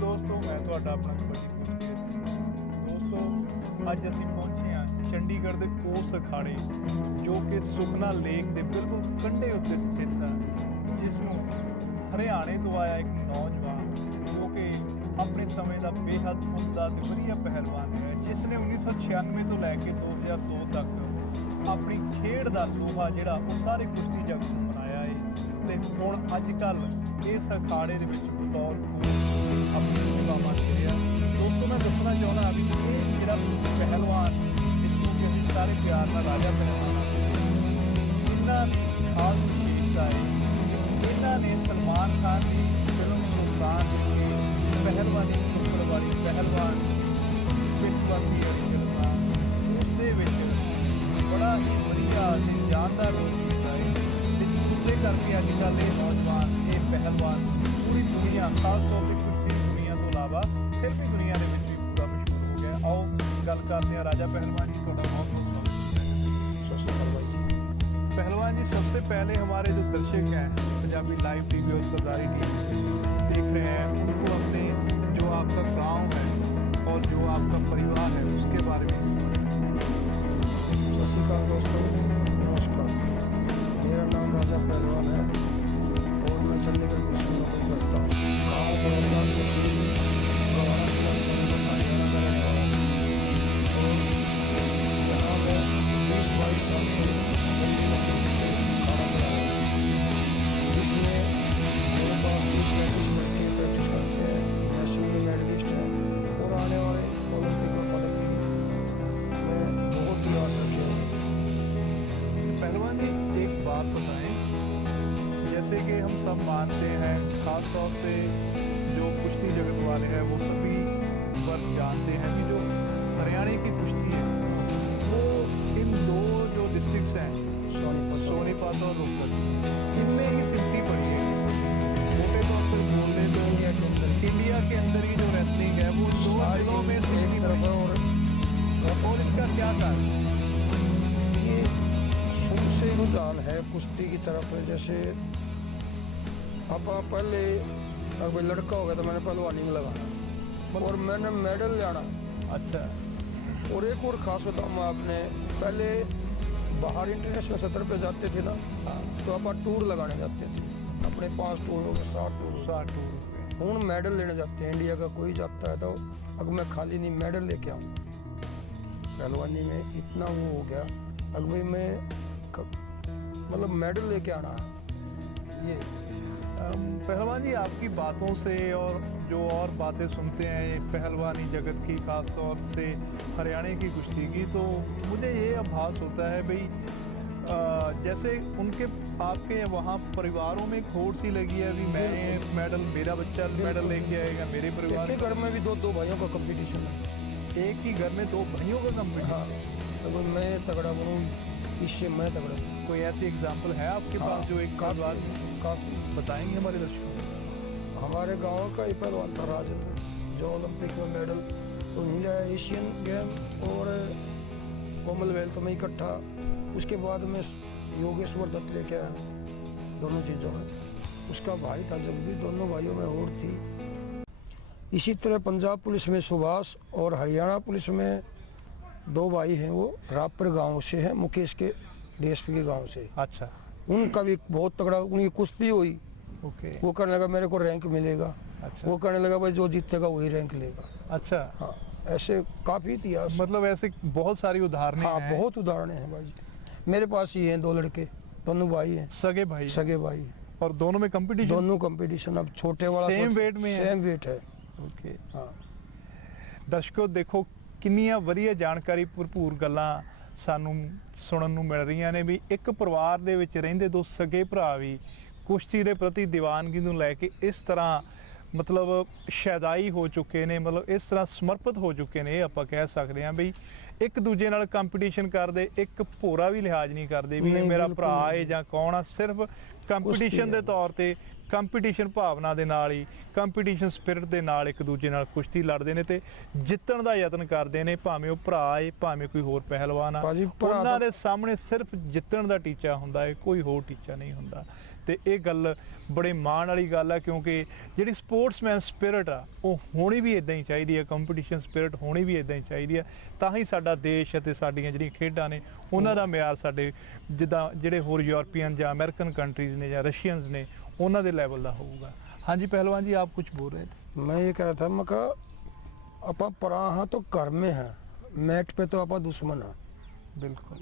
दोस्तों, मैं ਤੁਹਾਡਾ ਆਪਣਾ ਕਬੱਡੀ ਕੋਚ ਦੋਸਤੋ ਅੱਜ ਅਸੀਂ ਪਹੁੰਚੇ ਹਾਂ ਚੰਡੀਗੜ੍ਹ ਦੇ ਕੋਸ ਅਖਾੜੇ ਜੋ ਕਿ ਸੁਖਨਾ ਲੇਕ ਦੇ ਬਿਲਕੁਲ ਕੰਢੇ ਉੱਤੇ ਸਥਿਤ ਹੈ, ਜਿਸ ਨੂੰ ਹਰਿਆਣੇ ਤੋਂ ਆਇਆ ਇੱਕ ਨੌਜਵਾਨ ਜੋ ਕਿ ਆਪਣੇ ਸਮੇਂ ਦਾ ਬੇਹੱਦ ਉਮਦਾ ਤੇ ਵਧੀਆ ਪਹਿਲਵਾਨ ਹੈ, ਜਿਸ ਨੇ 1996 ਤੋਂ ਲੈ ਕੇ 2002 ਤੱਕ ਆਪਣੀ ਖੇਡ ਦਾ ਲੋਹਾ ਜਿਹੜਾ ਉਹ ਸਾਰੇ ਕੁਸ਼ਤੀ ਜਗਤ ਨੂੰ ਬਣਾਇਆ ਹੈ ਤੇ ਹੁਣ ਅੱਜ ਕੱਲ੍ਹ ਇਸ ਅਖਾੜੇ ਦੇ ਵਿੱਚ ਬਤੌਰ अपनी सेवावां दे रहा। दोस्तों, मैं दसना चाहना भी ये जो पहलवान जिसको कि अभी सारे प्यार का राजा पहलवान इन्ना खास विशेषता है, इन्होंने सलमान खान की फिल्म सुल्तान पहलवानी सुपर वाली पहलवान पिछवाती वाली फिल्म उसके बड़ा ही वधिया जानदार रोल किया है, जिसके करके अजकल ये नौजवान ये पहलवान पूरी दुनिया खास तौर पर इलावा फिल्मी दुनिया के भी पूरा मशहूर हो गया। आओ गल करते हैं राजा पहलवान जी, थोड़ा बहुत बहुत स्वागत। पहलवान जी, सबसे पहले हमारे जो दर्शक हैं पंजाबी लाइव टीवी और सरदारी टीवी देख रहे हैं, उनको अपने जो आपका गांव है और जो आपका परिवार है उसके बारे में। सत श्रीकाल दोस्तों, नमस्कार। मेरा नाम राजा पहलवान है और मैं चंडीगढ़ में नौकरी करता हूँ। गाँव बड़ौदा तहसील गवाना जिला हरियाणा का रहने वाला हूँ और यहाँ मैं 20-22 साल से चंडीगढ़ में खाना चला रहा हूँ, जिसमें मेरे पास 30-35 लड़के प्रैक्टिस करते हैं, नेशनल में मेडलिस्ट हैं और आने वाले ओलंपिक में पदक भी मैं बहुत ही आशा रखी हूँ। पहलवान जी, एक बात बताएं, जैसे कि हम सब मानते हैं, ख़ास तौर से जो कुश्ती जगत वाले हैं वो सभी पर जानते हैं कि जो हरियाणा की कुश्ती है वो इन दो जो डिस्ट्रिक्ट्स हैं सोनीपत और रोहतक इनमें ही सिमटी पड़ी है। मोटे तौर पर बोल दें तो इंडिया के अंदर ही जो रेसलिंग है वो दो जिलों में सिमटी पड़ी है, और इसका क्या कारण? ये शुरू से रुझान है कुश्ती की तरफ। जैसे अब पहले अगर कोई लड़का हो गया तो मैंने पहलवानी में लगाना और मैंने मेडल लाना। अच्छा। और एक और ख़ास बताऊँ मैं, आपने पहले बाहर इंटरनेशनल सतर पे जाते थे ना, तो आप टूर लगाने जाते थे, अपने 5 टूर हो गए 7 टूर हूँ मेडल लेने जाते हैं। इंडिया का कोई जाता है तो अगर मैं खाली नहीं मेडल लेके आऊँ। पहलवानी में इतना वो हो गया, अगर भाई मैं मतलब मेडल लेके आना है। ये पहलवान जी, आपकी बातों से और जो और बातें सुनते हैं ये पहलवानी जगत की, ख़ास तौर से हरियाणा की कुश्ती की, तो मुझे ये आभास होता है भाई जैसे उनके आपके वहाँ परिवारों में खोट सी लगी है, अभी मैंने मेडल, मेरा बच्चा मेडल लेके आएगा, मेरे परिवार के घर में भी दो भाइयों का कंपटीशन है। एक ही घर में 2 भाइयों का कंपटीशन। हाँ, तो मैं तगड़ा बनूँ, इससे मैं तगड़ा बनूँ। कोई ऐसी एग्जाम्पल है आपके पास जो एक काफ़ी बताएंगे हमारे दर्शकों को? हमारे गांव का ही पहलवान था राजेंद्र, जो ओलंपिक में मेडल तो नहीं लाया, एशियन गेम और कॉमनवेल्थ में इकट्ठा। उसके बाद में योगेश्वर दत्त लेके आया दोनों चीज़ों में। उसका भाई था जब भी, दोनों भाइयों में होड़ थी। इसी तरह पंजाब पुलिस में सुभाष और हरियाणा पुलिस में 2 भाई हैं, वो रामपुर गांव से हैं, मुकेश के डीएसपी के गांव से। अच्छा। उनका भी बहुत तगड़ा, उनकी कुश्ती हुई। ओके। वो कहने लगा मेरे को रैंक मिलेगा। अच्छा। वो कहने लगा भाई जो जीतेगा वही रैंक लेगा। अच्छा। हाँ, ऐसे काफ़ी इतिहास, मतलब ऐसे बहुत सारी उदाहरणें हाँ हैं। बहुत उदाहरण हैं भाई। मेरे पास ही हैं 2 लड़के, दोनों भाई हैं, सगे भाई और दोनों में कंपटीशन। दोनों कंपटीशन। अब छोटे वाला सेम वेट में है। सेम वेट है। ओके। हाँ, दर्शकों देखो किन्नियां वधिया जानकारी भरपूर गल्लां सानू सुनन नूं मिल रहीआं ने भी एक परिवार दे विच रहिंदे 2 सगे भरा भी कुश्ती दे प्रति दीवानगी नूं लैके इस तरह मतलब शैदाई हो चुके ने, मतलब इस तरह समर्पित हो चुके ने, आपां कह सकते हैं बई एक दूजे नाल कंपीटीशन करदे, एक भोरा भी लिहाज नहीं करदे भी मेरा भरा है जां कौन आ, सिर्फ कंपीटीशन के तौर पर ਕੰਪੀਟੀਸ਼ਨ ਭਾਵਨਾ ਦੇ ਨਾਲ ਹੀ, ਕੰਪੀਟੀਸ਼ਨ ਸਪਿਰਿਟ ਦੇ ਨਾਲ ਇੱਕ ਦੂਜੇ ਨਾਲ ਕੁਸ਼ਤੀ ਲੜਦੇ ਨੇ ਤੇ ਜਿੱਤਣ ਦਾ ਯਤਨ ਕਰਦੇ ਨੇ, ਭਾਵੇਂ ਉਹ ਭਰਾ ਏ ਭਾਵੇਂ ਕੋਈ ਹੋਰ ਪਹਿਲਵਾਨ ਆ। ਭਾਜੀ, ਭਰਾ ਉਹਨਾਂ ਤਾਂ- ਦੇ ਸਾਹਮਣੇ ਸਿਰਫ ਜਿੱਤਣ ਦਾ ਟੀਚਾ ਹੁੰਦਾ ਹੈ, ਕੋਈ ਹੋਰ ਟੀਚਾ ਨਹੀਂ ਹੁੰਦਾ। ਤੇ ਇਹ ਗੱਲ ਬੜੇ ਮਾਣ ਵਾਲੀ ਗੱਲ ਆ, ਕਿਉਂਕਿ ਜਿਹੜੀ ਸਪੋਰਟਸਮੈਨ ਸਪਿਰਿਟ ਆ ਉਹ ਹੋਣੀ ਵੀ ਇਦਾਂ ਹੀ ਚਾਹੀਦੀ ਹੈ, ਕੰਪੀਟੀਸ਼ਨ ਸਪਿਰਿਟ ਹੋਣੀ ਵੀ ਇਦਾਂ ਹੀ ਚਾਹੀਦੀ ਹੈ। ਤਾਂ ਹੀ ਸਾਡਾ ਦੇਸ਼ ਅਤੇ ਸਾਡੀਆਂ ਜਿਹੜੀਆਂ ਖੇਡਾਂ ਨੇ ਉਹਨਾਂ ਦਾ ਮਿਆਰ ਸਾਡੇ ਜਿੱਦਾਂ ਜਿਹੜੇ ਹੋਰ ਯੂਰਪੀਅਨ ਜਾਂ ਅਮਰੀਕਨ ਕੰਟਰੀਜ਼ ਨੇ ਜਾਂ ਰਸ਼ੀਅਨਸ ਨੇ ਉਹਨਾਂ ਦੇ ਲੈਵਲ ਦਾ ਹੋਊਗਾ। ਹਾਂਜੀ ਪਹਿਲਵਾਨ जी आप कुछ बोल रहे थे। मैं ये कह रहा था, मैं कहा अपा परा हाँ तो घर में है, मैट पे तो अपा दुश्मन है। बिल्कुल,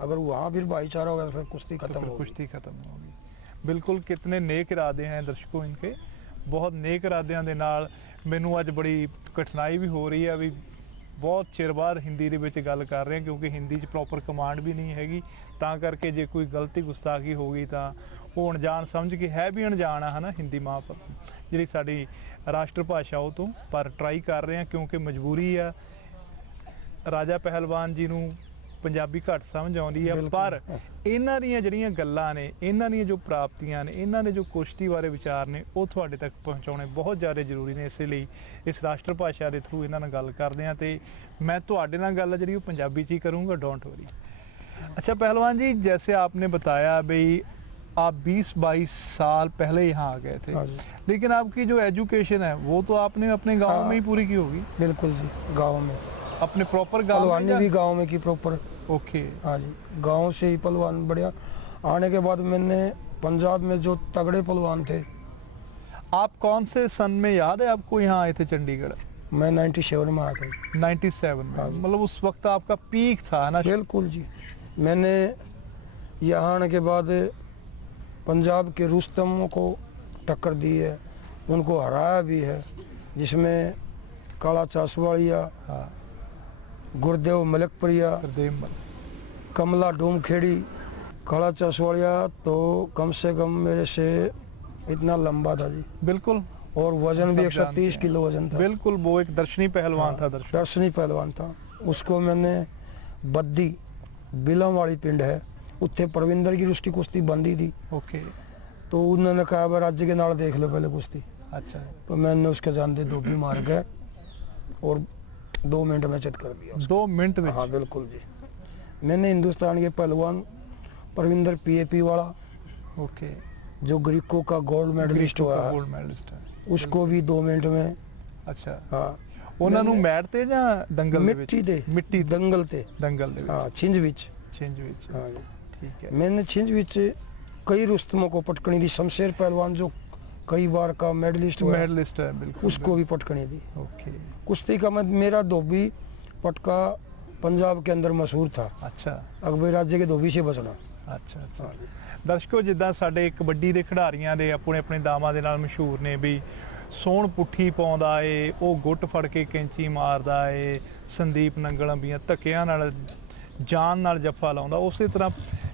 अगर वहाँ फिर भाईचारा होगा तो फिर कुश्ती तो खत्म फिर होगी। कुश्ती खत्म होगी। बिल्कुल, कितने नेक इरादे हैं दर्शकों इनके, बहुत नेक इरादिਆਂ ਦੇ ਨਾਲ ਮੈਨੂੰ ਅੱਜ ਬੜੀ ਕਠਿਨਾਈ ਵੀ ਹੋ ਰਹੀ ਹੈ ਵੀ ਬਹੁਤ ਚਿਰ ਬਾਅਦ ਹਿੰਦੀ ਦੇ ਵਿੱਚ ਗੱਲ ਕਰ ਰਹੇ ਹਾਂ, ਕਿਉਂਕਿ ਹਿੰਦੀ 'ਚ ਪ੍ਰੋਪਰ ਕਮਾਂਡ ਵੀ ਨਹੀਂ ਹੈਗੀ। ਤਾਂ ਕਰਕੇ ਜੇ ਕੋਈ ਗਲਤੀ ਗੁਸਤਾਖੀ ਹੋ ਗਈ ਤਾਂ ਉਹ ਅਣਜਾਣ ਸਮਝ ਕੇ, ਹੈ ਵੀ ਅਣਜਾਣ ਆ ਹਨਾ ਹਿੰਦੀ ਮਾਂ ਜਿਹੜੀ ਸਾਡੀ ਰਾਸ਼ਟਰ ਭਾਸ਼ਾ ਉਹ ਤੋਂ, ਪਰ ਟਰਾਈ ਕਰ ਰਹੇ ਹਾਂ ਕਿਉਂਕਿ ਮਜਬੂਰੀ ਆ। ਰਾਜਾ ਪਹਿਲਵਾਨ ਜੀ ਨੂੰ ਪੰਜਾਬੀ ਘੱਟ ਸਮਝ ਆਉਂਦੀ ਆ, ਬਿਲਕੁਲ। ਪਰ ਇਹਨਾਂ ਦੀਆਂ ਜਿਹੜੀਆਂ ਗੱਲਾਂ ਨੇ, ਇਹਨਾਂ ਦੀਆਂ ਜੋ ਪ੍ਰਾਪਤੀਆਂ ਨੇ, ਇਹਨਾਂ ਦੇ ਜੋ ਕੁਸ਼ਤੀ ਬਾਰੇ ਵਿਚਾਰ ਨੇ ਉਹ ਤੁਹਾਡੇ ਤੱਕ ਪਹੁੰਚਾਉਣੇ ਬਹੁਤ ਜ਼ਿਆਦਾ ਜ਼ਰੂਰੀ ਨੇ। ਇਸੇ ਲਈ ਇਸ ਰਾਸ਼ਟਰ ਭਾਸ਼ਾ ਦੇ ਥਰੂ ਇਹਨਾਂ ਨਾਲ ਗੱਲ ਕਰਦੇ ਹਾਂ ਤੇ ਮੈਂ ਤੁਹਾਡੇ ਨਾਲ ਗੱਲ ਜਿਹੜੀ ਉਹ ਪੰਜਾਬੀ 'ਚ ਹੀ ਕਰੂੰਗਾ, डोंट वरी। अच्छा पहलवान जी, जैसे आपने बताया भाई आप 20-22 साल पहले यहाँ आ गए थे, हाँ जी। लेकिन आपकी जो एजुकेशन है वो तो आपने अपने गांव हाँ। में ही पूरी की होगी, बिल्कुल जी, गाँव में। अपने प्रॉपर गांव पहलवानी में भी गाँव में की प्रॉपर। ओके, हाँ जी, गाँव से ही पहलवान बढ़िया। आने के बाद मैंने पंजाब में जो तगड़े पहलवान थे, आप कौन से सन में याद है आपको यहाँ आए थे चंडीगढ़? मैं 97 में आया था। 97 में, हाँ जी। मतलब उस वक्त आपका पीक था ना? बिल्कुल जी। मैंने यहाँ आने के बाद पंजाब के रुस्तमों को टक्कर दी है, उनको हराया भी है, जिसमें काला चासवाड़िया, हाँ, गुरदेव मलिकप्रिया, गुरदेव मल, कमला डूमखेड़ी। काला चासवाड़िया तो कम से कम मेरे से इतना लंबा था जी, बिल्कुल, और वजन भी सब जानते 130 हैं। किलो वजन था। बिल्कुल, वो एक दर्शनी पहलवान था। दर्शनी पहलवान था। उसको मैंने बद्दी बिलम वाली पिंड है, उत्थे परविंदर की उसकी कुश्ती बंदी थी, ओके, तो उन्होंने कहा भाई राज्य के नाल देख लो पहले कुश्ती। अच्छा, तो मैंने उसके जानते धोबी मार के और 2 मिनट में चित कर दिया उसको। 2 मिनट में? हाँ बिल्कुल जी। मैंने हिंदुस्तान के पहलवान परविंदर PAP वाला, ओके, जो ग्रीको का गोल्ड मेडलिस्ट हुआ है, गोल्ड मेडलिस्ट है, उसको भी 2 मिनट में। अच्छा, हाँ, ਉਹਨਾਂ ਨੂੰ ਮੈਟ ਤੇ ਜਾਂ ਦੰਗਲ ਦੇ ਵਿੱਚ? मिट्टी दे, ਮਿੱਟੀ दंगल ते। ਦੰਗਲ ਦੇ ਵਿੱਚ, हाँ, छिंज विच। ਛਿੰਝ ਵਿੱਚ, हाँ जी। ਠੀਕ ਹੈ। मैंने छिंज विच कई रुस्तमों को पटकनी दी। शमशेर पहलवान जो कई बार का मेडलिस्ट हुआ है, मेडलिस्ट है, बिल्कुल, उसको भी पटकनी दी। ओके, कुश्ती का मेरा धोबी पटका पंजाब के अंदर मशहूर था। अच्छा, अकबर राज्य के धोबी से बचना। ਅੱਛਾ, ਅੱਛਾ। ਦਰਸ਼ਕੋ, ਜਿੱਦਾਂ ਸਾਡੇ ਕਬੱਡੀ ਦੇ ਖਿਡਾਰੀਆਂ ਦੇ ਆਪਣੇ ਆਪਣੇ ਦਾਮਾਂ ਦੇ ਨਾਲ ਮਸ਼ਹੂਰ ਨੇ ਵੀ ਸੋਹਣ ਪੁੱਠੀ ਪਾਉਂਦਾ ਏ, ਉਹ ਗੁੱਟ ਫੜ ਕੇ ਕੈਂਚੀ ਮਾਰਦਾ ਏ, ਸੰਦੀਪ ਨੰਗਲ ਅੰਬੀਆਂ ਧੱਕਿਆਂ ਨਾਲ ਜਾਨ ਨਾਲ ਜੱਫਾ ਲਾਉਂਦਾ, ਉਸੇ ਤਰ੍ਹਾਂ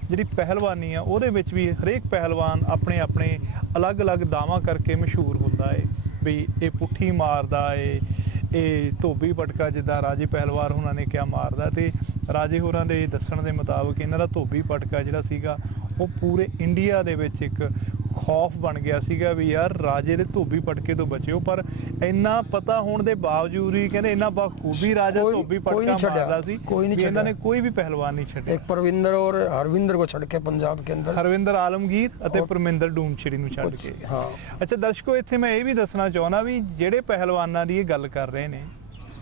ਜਿਹੜੀ ਪਹਿਲਵਾਨੀ ਆ ਉਹਦੇ ਵਿੱਚ ਵੀ ਹਰੇਕ ਪਹਿਲਵਾਨ ਆਪਣੇ ਆਪਣੇ ਅਲੱਗ-ਅਲੱਗ ਦਾਵਾਂ ਕਰਕੇ ਮਸ਼ਹੂਰ ਹੁੰਦਾ ਏ ਵੀ ਇਹ ਪੁੱਠੀ ਮਾਰਦਾ ਏ, ਇਹ ਧੋਬੀ ਪਟਕਾ ਜਿੱਦਾਂ ਰਾਜੇ ਪਹਿਲਵਾਨ ਉਹਨਾਂ ਨੇ ਕਿਹਾ ਮਾਰਦਾ। ਤੇ ਰਾਜੇ ਹੋਰਾਂ ਦੇ ਦੱਸਣ ਦੇ ਮੁਤਾਬਕ ਇਹਨਾਂ ਦਾ ਧੋਬੀ ਪਟਕਾ ਜਿਹੜਾ ਸੀਗਾ ਉਹ ਪੂਰੇ ਇੰਡੀਆ ਦੇ ਵਿੱਚ ਇੱਕ ਖੌਫ ਬਣ ਗਿਆ ਸੀਗਾ ਵੀ ਯਾਰ ਰਾਜੇ ਦੇ ਧੋਬੀ ਪਟਕੇ ਤੋਂ ਬਚਿਓ। ਪਰ ਇੰਨਾ ਪਤਾ ਹੋਣ ਦੇ ਬਾਵਜੂਦ ਵੀ ਕਹਿੰਦੇ ਇੰਨਾ ਬਖੂਬੀ ਰਾਜਾ कोई- ਧੋਬੀ कोई नहीं ਪਟਕਾ छड्या, ਮਾਰਦਾ ਸੀ कोई नहीं ਵੀ ਇਹਨਾਂ ਨੇ छड्या। ਕੋਈ ਵੀ ਪਹਿਲਵਾਨ ਨਹੀਂ ਛੱਡਿਆ। एक परविंदर और हरविंदर को छड़ के पंजाब के अंदर। ਹਰਵਿੰਦਰ ਆਲਮਗੀਰ ਅਤੇ ਔਰ ਪਰਮਿੰਦਰ ਡੂਮਛੜੀ ਨੂੰ ਛੱਡ कुछ- ਕੇ। हाँ, ਅੱਛਾ ਦਰਸ਼ਕੋ, ਇੱਥੇ ਮੈਂ ਇਹ ਵੀ ਦੱਸਣਾ ਚਾਹੁੰਦਾ ਵੀ ਜਿਹੜੇ ਪਹਿਲਵਾਨਾਂ ਦੀ ਇਹ ਗੱਲ ਕਰ ਰਹੇ ਨੇ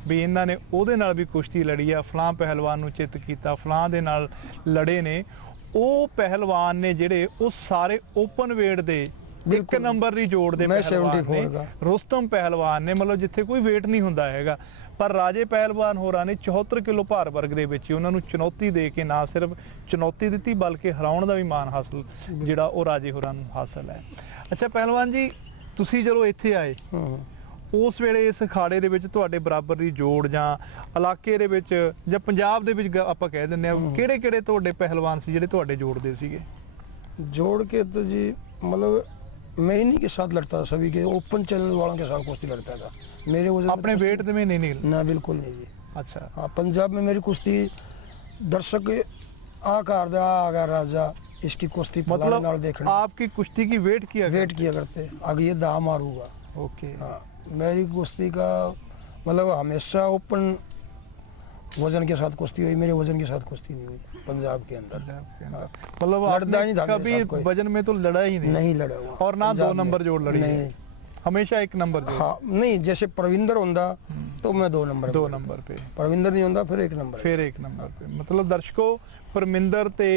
ਵੀ ਇਹਨਾਂ ਨੇ ਉਹਦੇ ਨਾਲ ਵੀ ਕੁਸ਼ਤੀ ਲੜੀ ਆ, ਫਲਾਂ ਪਹਿਲਵਾਨ ਨੂੰ ਚਿੱਤ ਕੀਤਾ, ਫਲਾਂ ਦੇ ਨਾਲ ਲੜੇ ਨੇ, ਉਹ ਪਹਿਲਵਾਨ ਨੇ ਜਿਹੜੇ ਉਹ ਸਾਰੇ ਓਪਨ ਵੇਟ ਦੇ ਇੱਕ ਬਿਲਕੁਲ। ਨੰਬਰ ਦੀ ਜੋੜ ਦੇ ਮੈਂ ਪਹਿਲਵਾਨ 74 ਨੇ। ਦਾ। ਰੁਸਤਮ ਪਹਿਲਵਾਨ ਨੇ, ਮਤਲਬ ਜਿੱਥੇ ਕੋਈ ਵੇਟ ਨਹੀਂ ਹੁੰਦਾ ਹੈਗਾ, ਪਰ ਰਾਜੇ ਪਹਿਲਵਾਨ ਹੋਰਾਂ ਨੇ 74 ਕਿਲੋ ਭਾਰ ਵਰਗ ਦੇ ਵਿੱਚ ਹੀ ਉਹਨਾਂ ਨੂੰ ਚੁਣੌਤੀ ਦੇ ਕੇ ਨਾ ਸਿਰਫ ਚੁਣੌਤੀ ਦਿੱਤੀ ਬਲਕਿ ਹਰਾਉਣ ਦਾ ਵੀ ਮਾਣ ਹਾਸਲ ਜਿਹੜਾ ਉਹ ਰਾਜੇ ਹੋਰਾਂ ਨੂੰ ਹਾਸਲ ਹੈ। ਅੱਛਾ ਪਹਿਲਵਾਨ ਜੀ, ਤੁਸੀਂ ਜਦੋਂ ਇੱਥੇ ਆਏ हाँ। ਉਸ ਵੇਲੇ ਇਸ ਅਖਾੜੇ ਦੇ ਵਿੱਚ ਤੁਹਾਡੇ ਬਰਾਬਰ ਦੀ ਜੋੜ ਜਾਂ ਇਲਾਕੇ ਦੇ ਵਿੱਚ ਜਾਂ ਪੰਜਾਬ ਦੇ ਵਿੱਚ ਆਪਾਂ ਕਹਿ ਦਿੰਦੇ ਆ ਕਿਹੜੇ ਕਿਹੜੇ ਤੁਹਾਡੇ ਪਹਿਲਵਾਨ ਸੀ ਜਿਹੜੇ ਤੁਹਾਡੇ ਜੋੜਦੇ ਸੀਗੇ? जोड़ के तो जी मतलब मैं इन्हीं के साथ लड़ता था, सभी के ओपन चैनल वालों के साथ कुश्ती लड़ता था। मेरे वजह से ਆਪਣੇ ਵੇਟ ਦੇ में नहीं निकल? ना बिल्कुल नहीं जी। अच्छा, हाँ, पंजाब में मेरी कुश्ती दर्शक आ कर दे, आ गया राजा, इसकी कुश्ती फलाने मतलब नाल देखनी। आपकी कुश्ती की वेट किया वेट किया करते, अगर ये दाव मारूंगा। ओके। हाँ, मेरी कुश्ती का मतलब हमेशा ओपन वजन के साथ कुश्ती हुई, मेरे वजन के साथ कुश्ती नहीं हुई पंजाब के अंदर। मतलब लड़ता आपने नहीं था मेरे कभी साथ कोई। वजन में तो लड़ा ही नहीं, नहीं लड़ा हुआ। और ना पंजाब 2 नंबर में। जोड़ लड़ी है? नहीं। हमेशा 1 नंबर जोड़। हाँ नहीं, जैसे प्रविंदर होंदा तो मैं 2 नंबर 2 नंबर पे, प्रविंदर नहीं होंदा फिर 1 नंबर। फिर 1 ਨੰਬਰ ਤੇ। ਮਤਲਬ ਦਰਸ਼ਕੋ ਪਰਮਿੰਦਰ ਤੇ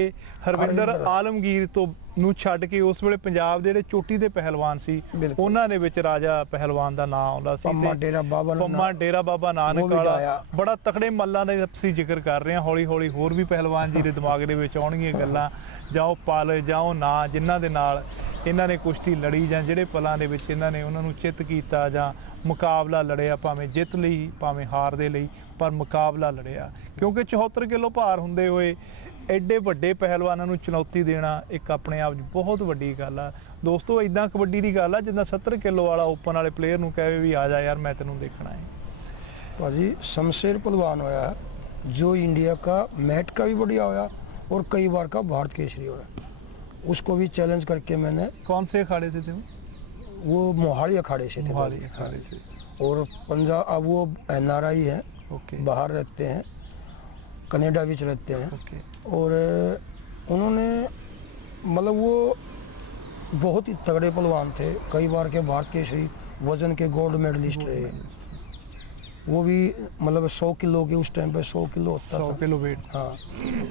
ਹਰਵਿੰਦਰ ਹਰਵਿੰਦਰ ਆਲਮਗੀਰ ਤੋਂ ਨੂੰ ਛੱਡ ਕੇ ਉਸ ਵੇਲੇ ਪੰਜਾਬ ਦੇ ਜਿਹੜੇ ਚੋਟੀ ਦੇ ਪਹਿਲਵਾਨ ਸੀ ਬਿਲਕੁਲ। ਉਹਨਾਂ ਦੇ ਵਿੱਚ ਰਾਜਾ ਪਹਿਲਵਾਨ ਦਾ ਨਾਮ ਆਉਂਦਾ ਸੀ। ਪੰਮਾ ਤੇ ਡੇਰਾ ਬਾਬਾ ਨਾਨਕ, ਪੰਮਾ ਡੇਰਾ ਬਾਬਾ ਨਾਨਕ ਉਹ ਵੀ ਵਾਲਾ ਗਾਇਆ। ਬੜਾ ਤਕੜੇ ਮੱਲਾਂ ਦਾ ਅਸੀਂ ਜ਼ਿਕਰ ਕਰ ਰਹੇ ਹਾਂ। ਹੌਲੀ ਹੌਲੀ ਹੋਰ ਵੀ ਪਹਿਲਵਾਨ ਜੀ ਦੇ ਦਿਮਾਗ ਦੇ ਵਿੱਚ ਆਉਣਗੀਆਂ ਗੱਲਾਂ, ਜਾਂ ਉਹ ਪਲ ਜਾਂ ਉਹ ਨਾਂ ਜਿਨ੍ਹਾਂ ਦੇ ਨਾਲ ਇਹਨਾਂ ਨੇ ਕੁਸ਼ਤੀ ਲੜੀ, ਜਾਂ ਜਿਹੜੇ ਪਲਾਂ ਦੇ ਵਿੱਚ ਇਹਨਾਂ ਨੇ ਉਹਨਾਂ ਨੂੰ ਚਿੱਤ ਕੀਤਾ ਜਾਂ ਮੁਕਾਬਲਾ ਲੜਿਆ, ਭਾਵੇਂ ਜਿੱਤ ਲਈ ਭਾਵੇਂ ਹਾਰ ਦੇ ਲਈ, ਪਰ ਮੁਕਾਬਲਾ ਲੜਿਆ। ਕਿਉਂਕਿ 74 ਕਿਲੋ ਭਾਰ ਹੁੰਦੇ ਹੋਏ ਐਡੇ ਵੱਡੇ ਪਹਿਲਵਾਨਾਂ ਨੂੰ ਚੁਣੌਤੀ ਦੇਣਾ ਇੱਕ ਆਪਣੇ ਆਪ 'ਚ ਬਹੁਤ ਵੱਡੀ ਗੱਲ ਆ ਦੋਸਤੋ। ਇਦਾਂ ਕਬੱਡੀ ਦੀ ਗੱਲ ਆ ਜਿੱਦਾਂ 70 ਕਿਲੋ ਵਾਲਾ ਓਪਨ ਵਾਲੇ ਪਲੇਅਰ ਨੂੰ ਕਹੇ ਵੀ ਆ ਜਾ ਯਾਰ ਮੈਂ ਤੈਨੂੰ ਦੇਖਣਾ ਹੈ। भाजी शमशेर पहलवान होया जो इंडिया का मैट का भी बढ़िया होया और कई बार का भारत केसरी होया, उसको भी चैलेंज करके मैंने। कौन से अखाड़े से थे? वो मोहाली अखाड़े से थे। मोहाली अखाड़े से। और पंजाब, अब वो NRI है, ओके। बाहर रहते हैं, कनाडा भी रहते हैं। ओके। और उन्होंने मतलब वो बहुत ही तगड़े पहलवान थे, कई बार के भारत केसरी, वजन के गोल्ड मेडलिस्ट रहे। वो भी मतलब 100 किलो के उस टाइम पे 100 किलो होता 100 था। Kilo weight. हाँ,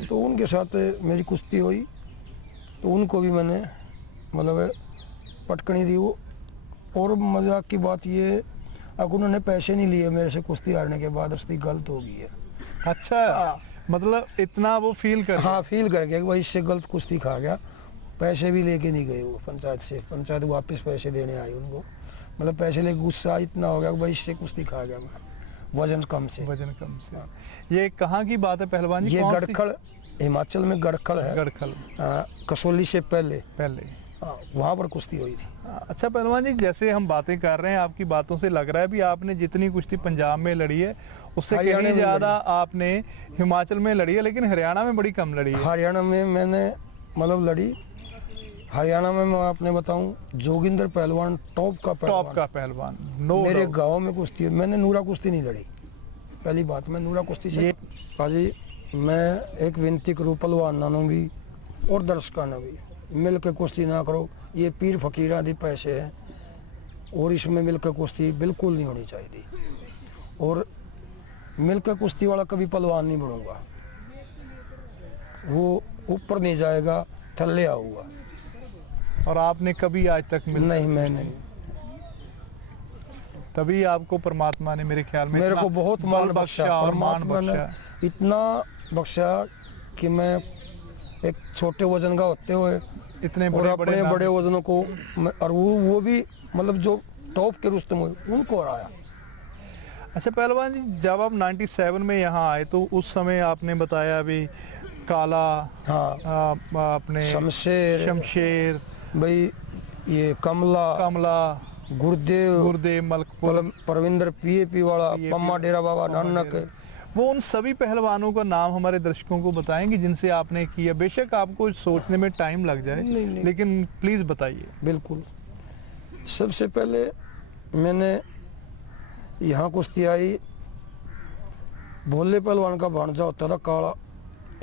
तो उनके साथ मेरी कुश्ती हुई, तो उनको भी मैंने मतलब पटकनी दी वो। और मजाक की बात ये, अब उन्होंने पैसे नहीं लिए मेरे से कुश्ती हारने के बाद, उसकी गलत हो गई है। अच्छा, मतलब इतना वो फील कर। हाँ, फील कर गया कि भाई इससे गलत कुश्ती खा गया। पैसे भी लेके नहीं गए वो पंचायत से, पंचायत वापस पैसे देने आई उनको। मतलब पैसे लेके गुस्सा इतना हो गया कि भाई इससे कुश्ती खा गया मैं, वजन कम से। वजन कम से। ये कहाँ की बात है पहलवान जी? ये कौन सी? गड़खल, हिमाचल में गड़खल है। गड़खल। कसौली से पहले वहाँ पर कुश्ती हुई थी। अच्छा पहलवान जी, जैसे हम बातें कर रहे हैं, आपकी बातों से लग रहा है भी आपने जितनी कुश्ती पंजाब में लड़ी है उससे हरियाणा कहीं में ज़्यादा आपने हिमाचल में लड़ी है, लेकिन हरियाणा में बड़ी कम लड़ी है। हरियाणा में मैंने मतलब लड़ी। हरियाणा में मैं आपने बताऊं, जोगिंदर पहलवान टॉप का टॉप का पहलवान। नो मेरे डाउट। गांव में कुश्ती हुई। मैंने नूरा कुश्ती नहीं लड़ी, पहली बात। मैं नूरा कुश्ती से भाजी मैं एक विनती करूँ पहलवानों ने भी और दर्शकों ने भी, मिल के कुश्ती ना करो। ये पीर फकीर आदि पैसे हैं और इसमें मिल के कुश्ती बिल्कुल नहीं होनी चाहिए। और मिल के कुश्ती वाला कभी पहलवान नहीं बनूंगा, वो ऊपर नहीं जाएगा, थल्ले आऊँगा। और आपने कभी आज तक नहीं, मैंने तभी आपको परमात्मा ने मेरे ख्याल में मेरे इतना को बहुत बल मान बख्शा बख्शा, और मान परमात्मा ने बख्शा। इतना बख्शा कि मैं एक छोटे वजन का होते हुए इतने और बड़े अपने नाम- बड़े वजनों को और वो भी मतलब जो टॉप के रुस्तम हुए उनको हराया। अच्छा पहलवान जी, जब आप 97 में यहाँ आए तो उस समय आपने बताया अभी काला, हाँ, अपने शमशेर, शमशेर, भाई ये कमला, कमला, गुरुदेव, गुरुदेव, मलकपुर, परविंदर PAP वाला, PAP पम्मा डेरा बाबा नानक। वो उन सभी पहलवानों का नाम हमारे दर्शकों को बताएंगे जिनसे आपने किया। बेशक आपको सोचने में टाइम लग जाए, नहीं। लेकिन प्लीज बताइए। बिल्कुल। सबसे पहले मैंने यहाँ कुश्ती आई, भोले पहलवान का भांजा होता था काला,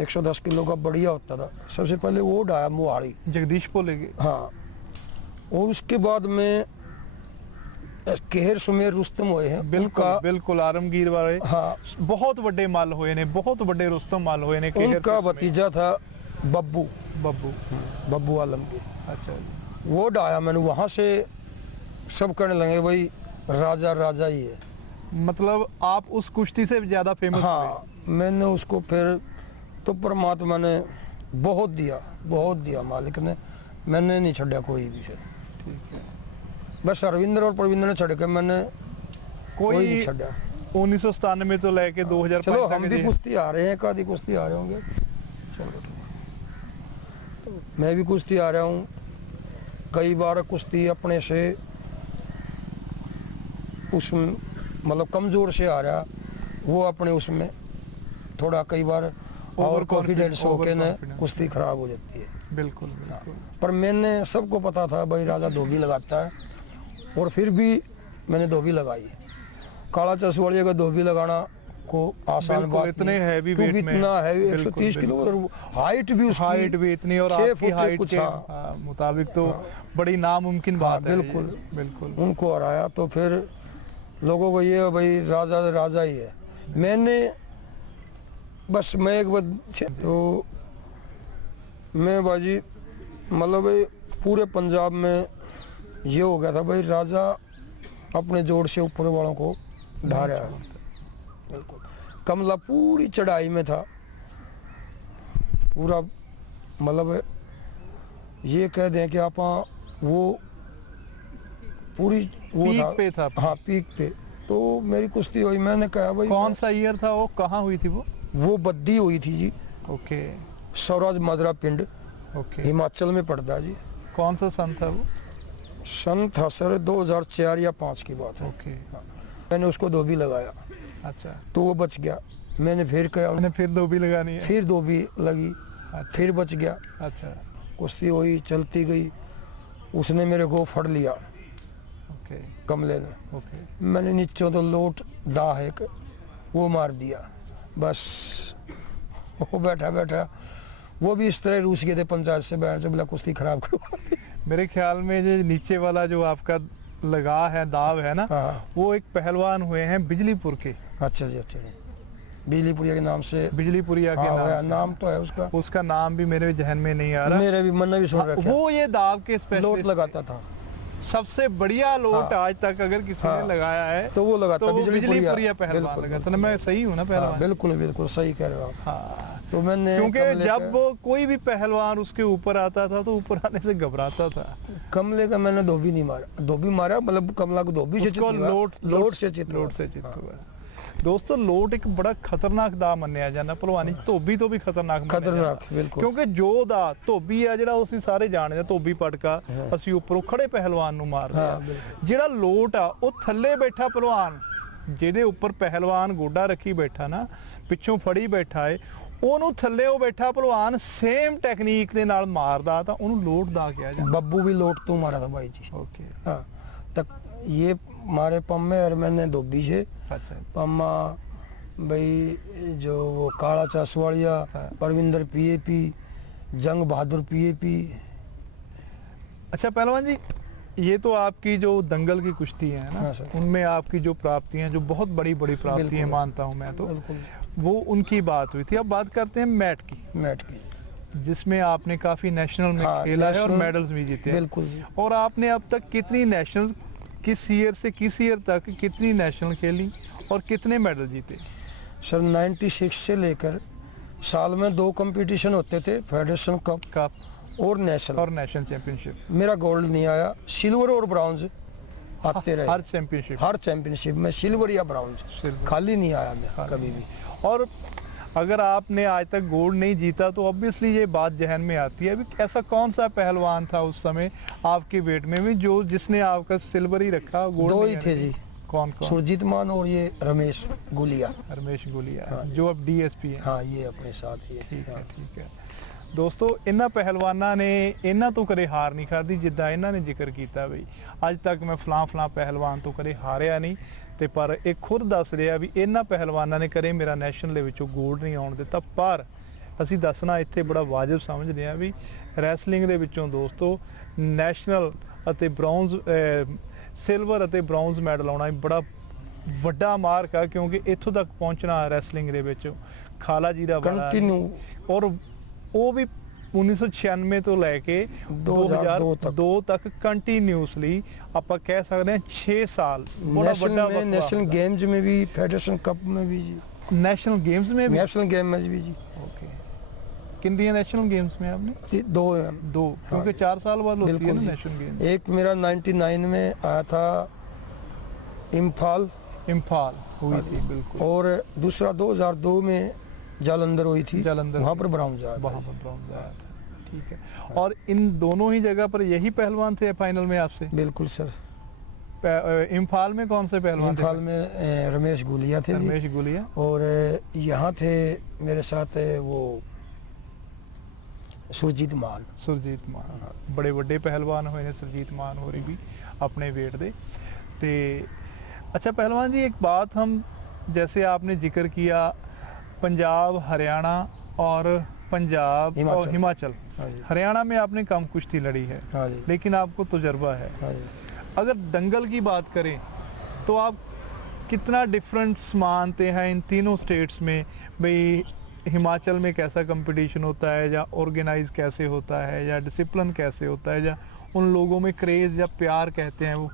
110 किलो का बढ़िया होता था। सबसे पहले वो डाया मोहाली, जगदीश बोले के। हाँ। और उसके बाद में केहर सुमेर रुस्तम हुए हैं। बिल्कुल उनका, बिल्कुल आलमगीर वाले, हाँ, बहुत बड़े मल हुए ने, बहुत बड़े रुस्तम मल हुए ने। केहर उनका के भतीजा था बब्बू, बब्बू। बब्बू आलमगीर। अच्छा जी। वो डाया मैंने, वहाँ से सब कहने लगे भाई राजा राजा ही है। मतलब आप उस कुश्ती से ज्यादा फेमस हुए। हाँ, मैंने उसको फिर तो परमात्मा ने बहुत दिया मालिक ने। मैंने नहीं छड़ा कोई भी फिर। ठीक है। बस अरविंदर और प्रविंदर ने छड़ के, मैंने कोई नहीं कोई छड़ा। 1997 तो लेके 2005 चलो तक हम भी जी। कुश्ती आ रहे हैं, एक आधी कुश्ती आ रहे होंगे। चलो ठीक है। मैं भी कुश्ती आ रहा हूँ। कई बार कुश्ती अपने से उस मतलब कमज़ोर से आ रहा, वो अपने उसमें थोड़ा कई बार और कॉन्फिडेंस होके न overconfidence। कुश्ती खराब हो जाती है। बिल्कुल बिल्कुल। पर मैंने सबको पता था भाई राजा धोबी लगाता है, और फिर भी मैंने धोबी लगाई। काला चसवाड़िया का धोबी लगाना को आसान बिल्कुल, बात इतने नहीं, हैवी क्योंकि वेट में। इतना हैवी बिल्कुल, 130 किलो, और हाइट भी उसकी हाइट भी इतनी, और 6 आपकी फुट हाइट कुछ, के हाँ। मुताबिक तो बड़ी नामुमकिन बात है। बिल्कुल। ये, बिल्कुल। उनको हराया तो फिर लोगों को ये भाई राजा राजा ही है। मैंने बस मैं एक बार तो मैं बाजी मतलब भाई पूरे पंजाब में ये हो गया था भाई राजा अपने जोर से ऊपर वालों को ढा रहा है। बिल्कुल। कमला पूरी चढ़ाई में था, पूरा मतलब ये कह दें कि आप वो पूरी वो पीक था, पे था। हाँ पीक पे। तो मेरी कुश्ती हुई, मैंने कहा भाई कौन सा ईयर था वो, कहाँ हुई थी वो बद्दी हुई थी जी, ओके स्वराज मदरा पिंड, ओके। हिमाचल में पड़ता है जी। कौन सा सन था वो? सन था सर 2004 या 5 की बात है। ओके, मैंने उसको धोबी लगाया अच्छा। तो वो बच गया। मैंने फिर कहा, मैंने फिर धोबी लगानी है। फिर धोबी लगी, अच्छा फिर बच गया। अच्छा, कुश्ती हुई, चलती गई, उसने मेरे को फड़ लिया ओके कमले ने। ओके। मैंने नीचे तो लोट दा है एक, वो मार दिया बस। वो बैठा बैठा वो भी इस तरह रूस गए थे पंचायत से, बैठ जो बोला कुश्ती खराब करवा दी। मेरे ख्याल में जो नीचे वाला जो आपका लगा है, दाव है ना, हाँ वो एक पहलवान हुए हैं बिजलीपुर के, अच्छा जी, अच्छा जी। बिजलीपुरिया के नाम से, बिजलीपुरिया के हाँ नाम से। नाम तो है उसका, उसका नाम भी मेरे जहन में नहीं आ रहा। मेरे भी मन में भी सुन रखा। वो ये दाव के लोट स्पेशलिस्ट, लगाता था, सबसे बढ़िया लोट हाँ। आज तक अगर किसी हाँ। ने लगाया है तो वो लगाता तो वो बिजलीपुरिया। बिजलीपुरिया पहलवान बिल्कुल, लगाता। बिल्कुल। ना मैं सही हूँ ना हाँ, पहलवान? बिल्कुल बिल्कुल सही कह रहे हो आप। हाँ, तो मैंने क्योंकि कमले जब का- वो कोई भी पहलवान उसके ऊपर आता था तो ऊपर आने से घबराता था। कमले का मैंने धोबी नहीं मारा, धोबी मारा मतलब कमला को धोबी से चित उसको नहीं हुआ, लोट से चित लोट से चित हुआ। दोस्तों, लोट एक बड़ा खतरनाक दा मन्निया जाना भलवानी च। धोबी तो भी खतरनाक मन्निया खतरनाक ਜਾਂਦਾ। बिल्कुल। ਕਿਉਂਕਿ ਜੋ ਦਾ ਧੋਬੀ ਆ ਜਿਹੜਾ ਅਸੀਂ ਸਾਰੇ ਜਾਣਦੇ ਆ, ਧੋਬੀ ਪਟਕਾ ਅਸੀਂ ਉੱਪਰੋਂ ਖੜੇ ਪਹਿਲਵਾਨ ਨੂੰ ਮਾਰਦੇ ਹਾਂ, ਆ। ਬਿਲਕੁਲ। ਜਿਹੜਾ ਲੋਟ ਆ ਉਹ ਥੱਲੇ ਬੈਠਾ ਪਹਿਲਵਾਨ, ਜਿਹਦੇ ਉੱਪਰ ਪਹਿਲਵਾਨ ਗੋਡਾ ਰੱਖੀ ਬੈਠਾ ਨਾ, ਪਿੱਛੋਂ ਫੜੀ ਬੈਠਾ ਏ, ਉਹਨੂੰ ਥੱਲੇ ਉਹ ਬੈਠਾ ਪਹਿਲਵਾਨ ਸੇਮ ਟੈਕਨੀਕ ਦੇ ਨਾਲ ਮਾਰਦਾ ਤਾਂ ਉਹਨੂੰ ਲੋਟ ਦਾ ਕਿਹਾ ਜਾਂਦਾ। बब्बू भी लोट तो मारा था भाई जी। ਓਕੇ, हाँ तक ये मारे पम्मे, और मैंने धोबी से ਅੱਛਾ पम्मा भाई, जो वो काला चासवाड़िया, हाँ। परविंदर पीएपी, जंग बहादुर पीएपी। अच्छा पहलवान जी, ये तो आपकी जो दंगल की कुश्ती है ना, हाँ सर। उनमें आपकी जो प्राप्तियां, जो बहुत बड़ी बड़ी प्राप्तियां बिल्कुल। मानता हूं मैं तो, बिल्कुल वो उनकी बात हुई थी। अब बात करते हैं मैट की, मैट की। जिसमें आपने काफी नेशनल में हाँ, खेला है और नेशनल- मेडल्स भी जीते हैं। बिल्कुल जी। और आपने अब तक कितनी नेशनल, किस ईयर से किस ईयर तक कितनी नेशनल खेली और कितने मेडल जीते? सर 96 से लेकर साल में 2 कंपटीशन होते थे, फेडरेशन कप कप और नेशनल। और नेशनल चैंपियनशिप, मेरा गोल्ड नहीं आया, सिल्वर और ब्राउन्ज आते रहे। हर चैंपियनशिप। हर चैंपियनशिप में सिल्वर या ब्राउन्ज, सिल्वर। खाली नहीं आया मैं कभी भी। और अगर आपने आज तक गोल्ड नहीं जीता तो ऑब्वियसली ये बात जहन में आती है, अभी ऐसा कौन सा पहलवान था उस समय आपके वेट में भी जो जिसने आपका सिल्वर ही रखा, गोल्ड 2 नहीं ही थे आने जी, दिया? कौन कौन? सुरजीत मान और ये रमेश गुलिया। रमेश गुलिया, हाँ। जो अब डीएसपी है। हाँ ये अपने साथ ही है। ਠੀਕ ਹੈ हाँ। ਠੀਕ ਹੈ ਦੋਸਤੋ, ਇਹਨਾਂ ਪਹਿਲਵਾਨਾਂ ਨੇ ਇਹਨਾਂ ਤੋਂ ਕਦੇ ਹਾਰ ਨਹੀਂ ਖਾਧੀ, ਜਿੱਦਾਂ ਇਹਨਾਂ ਨੇ ਜ਼ਿਕਰ ਕੀਤਾ ਬਈ ਅੱਜ ਤੱਕ ਮੈਂ ਫਲਾਂ ਪਹਿਲਵਾਨ ਤੋਂ ਕਦੇ ਹਾਰਿਆ ਨਹੀਂ, ਤੇ ਪਰ ਇਹ ਖੁਦ ਦੱਸ ਰਿਹਾ ਵੀ ਇਹਨਾਂ ਪਹਿਲਵਾਨਾਂ ਨੇ ਕਦੇ ਮੇਰਾ ਨੈਸ਼ਨਲ ਦੇ ਵਿੱਚੋਂ ਗੋਲਡ ਨਹੀਂ ਆਉਣ ਦਿੱਤਾ। ਪਰ ਅਸੀਂ ਦੱਸਣਾ ਇੱਥੇ ਬੜਾ ਵਾਜਬ ਸਮਝਦੇ ਹਾਂ ਵੀ ਰੈਸਲਿੰਗ ਦੇ ਵਿੱਚੋਂ ਦੋਸਤੋ ਨੈਸ਼ਨਲ ਅਤੇ ਬ੍ਰੌਂਜ਼, ਸਿਲਵਰ ਅਤੇ ਬ੍ਰੌਂਜ਼ ਮੈਡਲ ਆਉਣਾ ਬੜਾ ਵੱਡਾ ਮਾਰਕ ਆ, ਕਿਉਂਕਿ ਇੱਥੋਂ ਤੱਕ ਪਹੁੰਚਣਾ ਰੈਸਲਿੰਗ ਦੇ ਵਿੱਚ ਖਾਲਾ ਜੀ ਦਾ ਬੜਾ कंटिन्यू ਔਰ ਉਹ ਵੀ 1996 ਤੋਂ ਲੈ ਕੇ 2002 ਤੱਕ ਕੰਟੀਨਿਊਸਲੀ ਆਪਾਂ ਕਹਿ ਸਕਦੇ ਹਾਂ 6 ਸਾਲ ਬੜਾ नेशनल ਵੱਡਾ में, नेशनल गेम्स में भी, फेडरेशन कप में भी जी, नेशनल गेम्स में भी। नेशनल गेम में भी जी। ओके, कितनी नेशनल गेम्स में आपने? 2 हैं। 2, क्योंकि 4 साल बाद होती है बिल्कुल ना जी। National games. एक मेरा 99 में आया था इम्फाल, इम्फाल हुई थी बिल्कुल, और दूसरा 2002 में जालंधर हुई थी, जालंधर वहाँ पर ब्राउन्ज आया था। वहाँ पर ब्रॉन्ज आया था। ठीक है, और इन दोनों ही जगह पर यही पहलवान थे फाइनल में आपसे? बिल्कुल सर। इम्फाल में कौन से पहलवान थे? इम्फाल में रमेश गुलिया थे जी, रमेश गुलिया। और यहाँ थे मेरे साथ वो सुरजीत मान। ਸੁਰਜੀਤ ਮਾਨ ਬੜੇ ਵੱਡੇ ਪਹਿਲਵਾਨ ਹੋਏ ਨੇ ਸੁਰਜੀਤ ਮਾਨ ਹੋਰੀ ਵੀ अपने वेट दे। ते अच्छा पहलवान जी, एक बात हम जैसे आपने जिक्र किया पंजाब हरियाणा और पंजाब और हिमाचल, हाँ जी। हरियाणा में आपने कम कुश्ती लड़ी है, हाँ जी। लेकिन आपको तजुर्बा है। हाँ जी। अगर दंगल की बात करें तो आप कितना डिफरेंस मानते हैं इन तीनों स्टेट्स में? भाई हिमाचल में कैसा कंपटीशन होता है, या ऑर्गेनाइज कैसे होता है, या डिसिप्लिन कैसे होता है, या उन लोगों में क्रेज़ या प्यार कहते हैं वो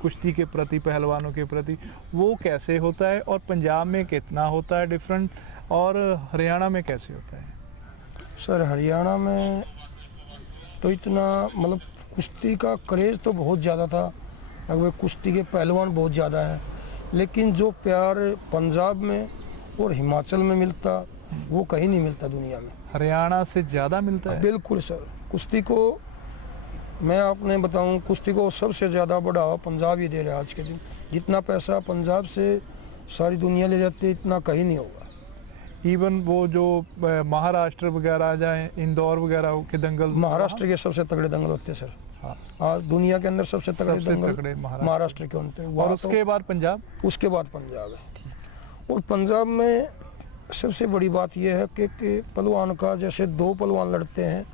कुश्ती के प्रति, पहलवानों के प्रति, वो कैसे होता है? और पंजाब में कितना होता है डिफरेंट, और हरियाणा में कैसे होता है? सर हरियाणा में तो इतना मतलब कुश्ती का क्रेज़ तो बहुत ज़्यादा था, अगर कुश्ती के पहलवान बहुत ज़्यादा हैं, लेकिन जो प्यार पंजाब में और हिमाचल में मिलता वो कहीं नहीं मिलता दुनिया में। हरियाणा से ज़्यादा मिलता है? बिल्कुल सर, कुश्ती को मैं आपने बताऊं, कुश्ती को सबसे ज़्यादा बढ़ावा पंजाब ही दे रहा है आज के दिन। जितना पैसा पंजाब से सारी दुनिया ले जाती है, इतना कहीं नहीं होगा। इवन वो जो महाराष्ट्र वगैरह जाए, इंदौर वगैरह के दंगल, महाराष्ट्र के सबसे तगड़े दंगल होते हैं सर। हाँ। आज दुनिया के अंदर सबसे तगड़े सबसे दंगल तगड़े महाराष्ट्र के होते हैं। और वहाँ उसके बाद पंजाब, उसके बाद पंजाब है। और पंजाब में सबसे बड़ी बात यह है कि पहलवान का, जैसे दो पहलवान लड़ते हैं,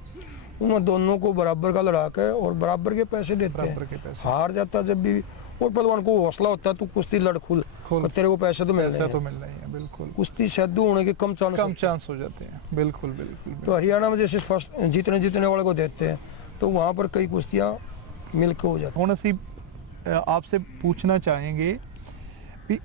उनमें दोनों को बराबर का लड़ा के और बराबर के पैसे देते बराबर हैं। के पैसे। हार जाता जब भी, और पहलवान को हौसला होता है तू कुश्ती लड़ खुल, खुल। और तेरे को पैसे तो मिल रहे पैसा हैं। तो मिल रही है, बिल्कुल। कुश्ती सैदू होने के कम चांस हो जाते हैं, बिल्कुल बिल्कुल। तो हरियाणा में जैसे फर्स्ट जीतने वाले को देते हैं, तो वहाँ पर कई कुश्तियाँ मिल के हो जाती ਹੁਣ ਅਸੀਂ आपसे पूछना चाहेंगे कि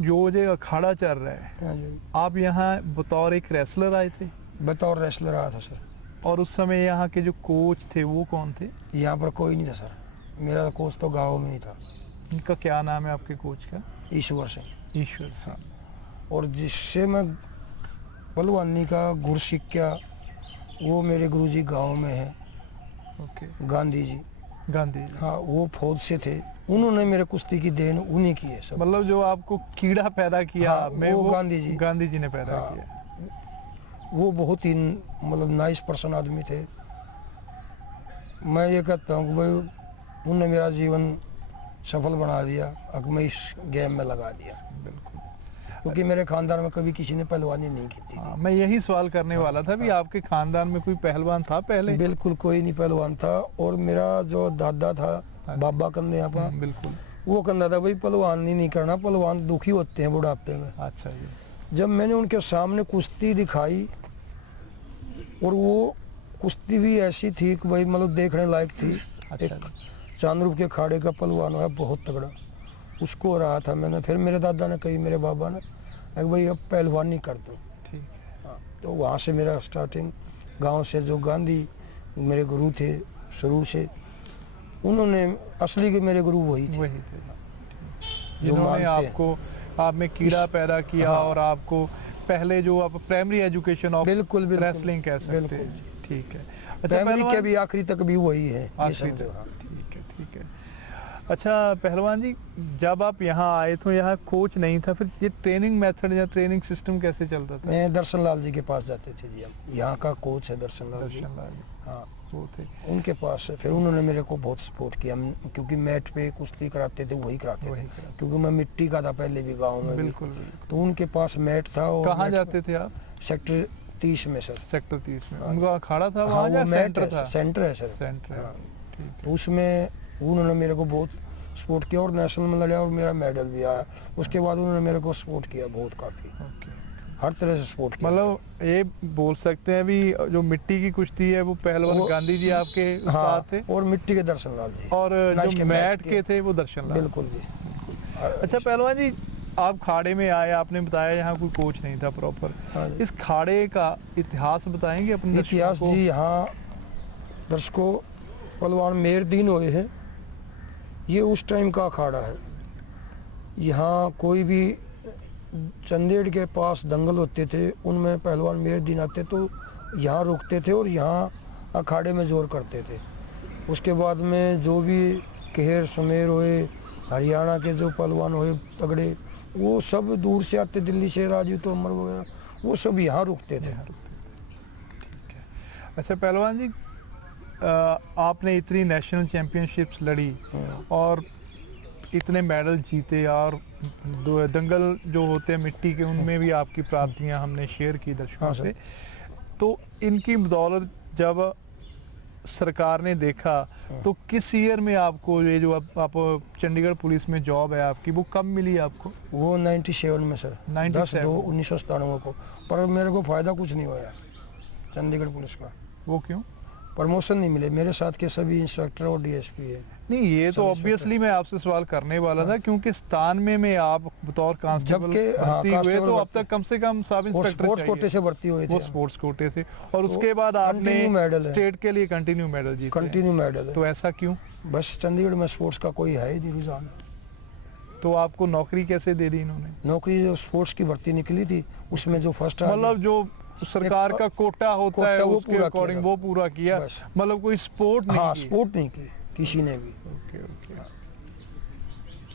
जो ये अखाड़ा चल रहा है, हैं। हाँ जी। आप यहाँ बतौर एक रेसलर आए थे, बतौर रेसलर आया था सर। और उस समय यहाँ के जो कोच थे वो कौन थे? यहाँ पर कोई नहीं था सर, मेरा कोच तो गाँव में ही था। इनका क्या नाम है आपके कोच का? ईश्वर सिंह। ईश्वर सिंह। और जिससे मैं पहलवानी का गुर सीखा वो मेरे गुरुजी गांव में है, ओके। गांधी जी। गांधी जी। हाँ, वो फौज से थे, उन्होंने मेरे कुश्ती की देन उन्हीं की है सब। मतलब जो आपको कीड़ा पैदा किया हाँ, आप में, वो गांधी जी ने पैदा हाँ। किया। वो बहुत ही मतलब नाइस पर्सन आदमी थे। मैं ये कहता हूँ कि भाई उन्होंने मेरा जीवन सफल बना दिया, अब मैं इस गेम में लगा दिया। बिल्कुल। क्योंकि मेरे खानदान में कभी किसी ने पहलवानी नहीं की थी। हाँ, मैं यही सवाल करने वाला था भी आपके खानदान में कोई पहलवान था पहले? बिल्कुल कोई नहीं पहलवान था। और मेरा जो दादा था, बाबा कंदे यहाँ पर, बिल्कुल, वो कहता था भाई पहलवान नहीं करना, पहलवान दुखी होते हैं बुढ़ापे में। अच्छा जी। जब मैंने उनके सामने कुश्ती दिखाई, और वो कुश्ती भी ऐसी थी कि भाई मतलब देखने लायक थी। अच्छा एक चांदरूप के खाड़े का पहलवान है बहुत तगड़ा, उसको रहा था मैंने। फिर मेरे दादा ने कही, मेरे बाबा ने, अरे भाई अब पहलवानी कर दो। ठीक है। तो वहाँ से मेरा स्टार्टिंग गांव से। जो गांधी मेरे गुरु थे शुरू से, उन्होंने असली के मेरे गुरु वही थे, वही थे जो जिन्होंने मानते हैं। आपको, आप में कीड़ा पैदा किया। हाँ। और आपको पहले जो आप प्राइमरी एजुकेशन ऑफ बिल्कुल रेसलिंग कह सकते बिल्कुल। हैं। ठीक है। अच्छा फैमिली के पहलवान, भी आखिरी तक भी वही है, ये आखिरी समझो। तक। हाँ। ठीक है, ठीक है। अच्छा पहलवान जी, जब आप यहाँ आए तो यहाँ कोच नहीं था, फिर ये ट्रेनिंग मेथड या ट्रेनिंग सिस्टम कैसे चलता था? मैं दर्शन लाल जी के पास जाते थे जी, हम यहाँ का कोच है दर्शन लाल जी। दर्शन लाल जी, हाँ, वो थे। उनके पास से फिर उन्होंने मेरे को बहुत सपोर्ट किया। क्योंकि मैट पे कुश्ती कराते थे वही कराते वही थे, कराते। क्योंकि मैं मिट्टी का था पहले भी गाँव में भी। बिल्कुल बिल्कुल। तो उनके पास मैट था। और कहाँ मैट जाते थे आप? सेक्टर 30 में सर। सेक्टर 30 में हाँ। उनका अखाड़ा था हाँ, वहाँ, या वो मैट सेंटर है, था? सेंटर है सर। सेंटर है। हाँ। ठीक है। तो उसमें उन्होंने मेरे को बहुत सपोर्ट किया, और नेशनल में लड़ा और मेरा मेडल भी आया। उसके बाद उन्होंने मेरे को सपोर्ट किया बहुत, काफ़ी ओके। हर तरह से सपोर्ट किया। मतलब ये बोल सकते हैं भी जो मिट्टी की कुश्ती है वो पहलवान गांधी जी आपके हाँ, उस्ताद थे, और मिट्टी के दर्शन लाल जी, और नाइस जो के मैट के। के थे वो दर्शन लाल। बिल्कुल जी। अच्छा पहलवान जी, आप खाड़े में आए, आपने बताया यहाँ कोई कोच नहीं था प्रॉपर। हाँ जी। इस खाड़े का इतिहास बताएंगे अपने दर्शकों इतिहास को? जी, यहाँ दर्शकों पहलवान मेहरदीन हुए हैं, ये उस टाइम का अखाड़ा है। यहाँ कोई भी चंदेड़ के पास दंगल होते थे, उनमें पहलवान मेहरदीन आते तो यहाँ रुकते थे और यहाँ अखाड़े में जोर करते थे। उसके बाद में जो भी केहर सुमेर हुए, हरियाणा के जो पहलवान हुए तगड़े, वो सब दूर से आते, दिल्ली से राजू तोमर वगैरह, वो सब यहाँ रुकते थे। अच्छा पहलवान जी, आपने इतनी नेशनल चैम्पियनशिप्स लड़ी और इतने मेडल जीते, और दंगल जो होते हैं मिट्टी के उनमें भी आपकी प्राप्तियां हमने शेयर की दर्शकों हाँ, से। तो इनकी बदौलत जब सरकार ने देखा तो किस ईयर में आपको ये जो आप चंडीगढ़ पुलिस में जॉब है आपकी, वो कब मिली आपको? वो 97 में सर, 10/2/1997 को। पर मेरे को फ़ायदा कुछ नहीं हुआ चंडीगढ़ पुलिस का। वो क्यों? प्रमोशन नहीं मिले। मेरे साथ के सभी इंस्पेक्टर और डीएसपी है। नहीं, ये तो ऑब्वियसली मैं आपसे सवाल करने वाला था, क्योंकि स्थान में आप बतौर कांस्टेबल भर्ती हुए तो अब तक कम से कम सब इंस्पेक्टर स्पोर्ट्स कोटे से भर्ती हुए थे। वो स्पोर्ट्स कोटे से, और उसके बाद आपने स्टेट के लिए कंटिन्यू मेडल जीते। कंटिन्यू मेडल है। तो ऐसा क्यों? बस चंडीगढ़ में स्पोर्ट्स का कोई है ही नहीं रुझान। तो आपको नौकरी कैसे दे दी इन्होंने? नौकरी जो स्पोर्ट्स की भर्ती निकली थी उसमें जो फर्स्ट मतलब जो सरकार का कोटा होता है उसके अकॉर्डिंग वो पूरा किया, बस। मतलब कोई स्पोर्ट नहीं हाँ, की? स्पोर्ट नहीं की किसी ने भी। Okay okay.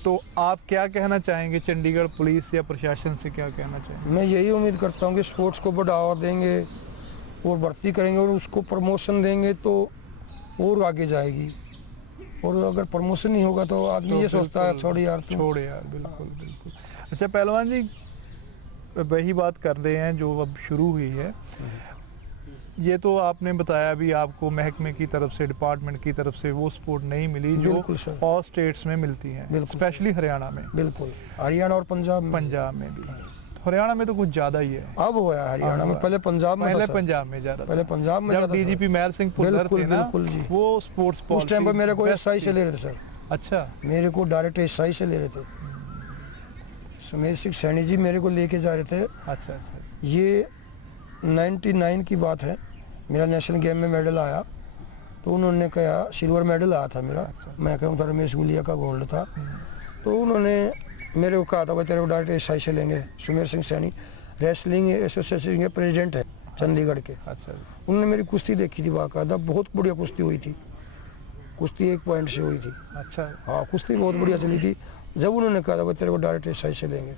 तो आप क्या कहना चाहेंगे चंडीगढ़ पुलिस या प्रशासन से, क्या कहना चाहेंगे? मैं यही उम्मीद करता हूँ कि स्पोर्ट्स को बढ़ावा देंगे और भर्ती करेंगे और उसको प्रमोशन देंगे तो और आगे जाएगी। और अगर प्रमोशन नहीं होगा तो आदमी ये सोचता है छोड़ यार, बिल्कुल बिल्कुल। अच्छा पहलवान जी, वही बात कर रहे हैं जो अब शुरू हुई है। ये तो आपने बताया भी आपको महकमे की तरफ से, डिपार्टमेंट की तरफ से वो सपोर्ट नहीं मिली जो और स्टेट्स में मिलती है, स्पेशली हरियाणा में। बिल्कुल, हरियाणा और पंजाब में भी। हरियाणा में तो कुछ ज्यादा ही है। अब हुआ हरियाणा में, पहले पंजाब में ज्यादा। पहले पंजाब में जब डीजीपी महल सिंह भुल्लर थे ना, वो स्पोर्ट्स उस टाइम पर मेरे को एसआई से ले रहे थे सर। अच्छा, मेरे को डायरेक्ट एसआई से ले रहे थे। सुमेर सिंह सैनी जी मेरे को लेके जा रहे थे। अच्छा। ये 99 की बात है। मेरा नेशनल गेम में मेडल आया तो उन्होंने कहा, सिल्वर मेडल आया था मेरा। मैं कहूँ था रमेश गुलिया का गोल्ड था। तो उन्होंने मेरे को कहा था भाई तेरे को डायरेक्ट एसआई से लेंगे। सुमेर सिंह सैनी रेसलिंग एसोसिएशन के प्रेसिडेंट है चंडीगढ़ के। अच्छा। उन्होंने मेरी कुश्ती देखी थी, बाकायदा बहुत बढ़िया कुश्ती हुई थी। कुश्ती 1 पॉइंट से हुई थी। अच्छा। हाँ, कुश्ती बहुत बढ़िया चली थी। जब उन्होंने कहा था भाई तेरे को डायरेक्ट एसआई से लेंगे,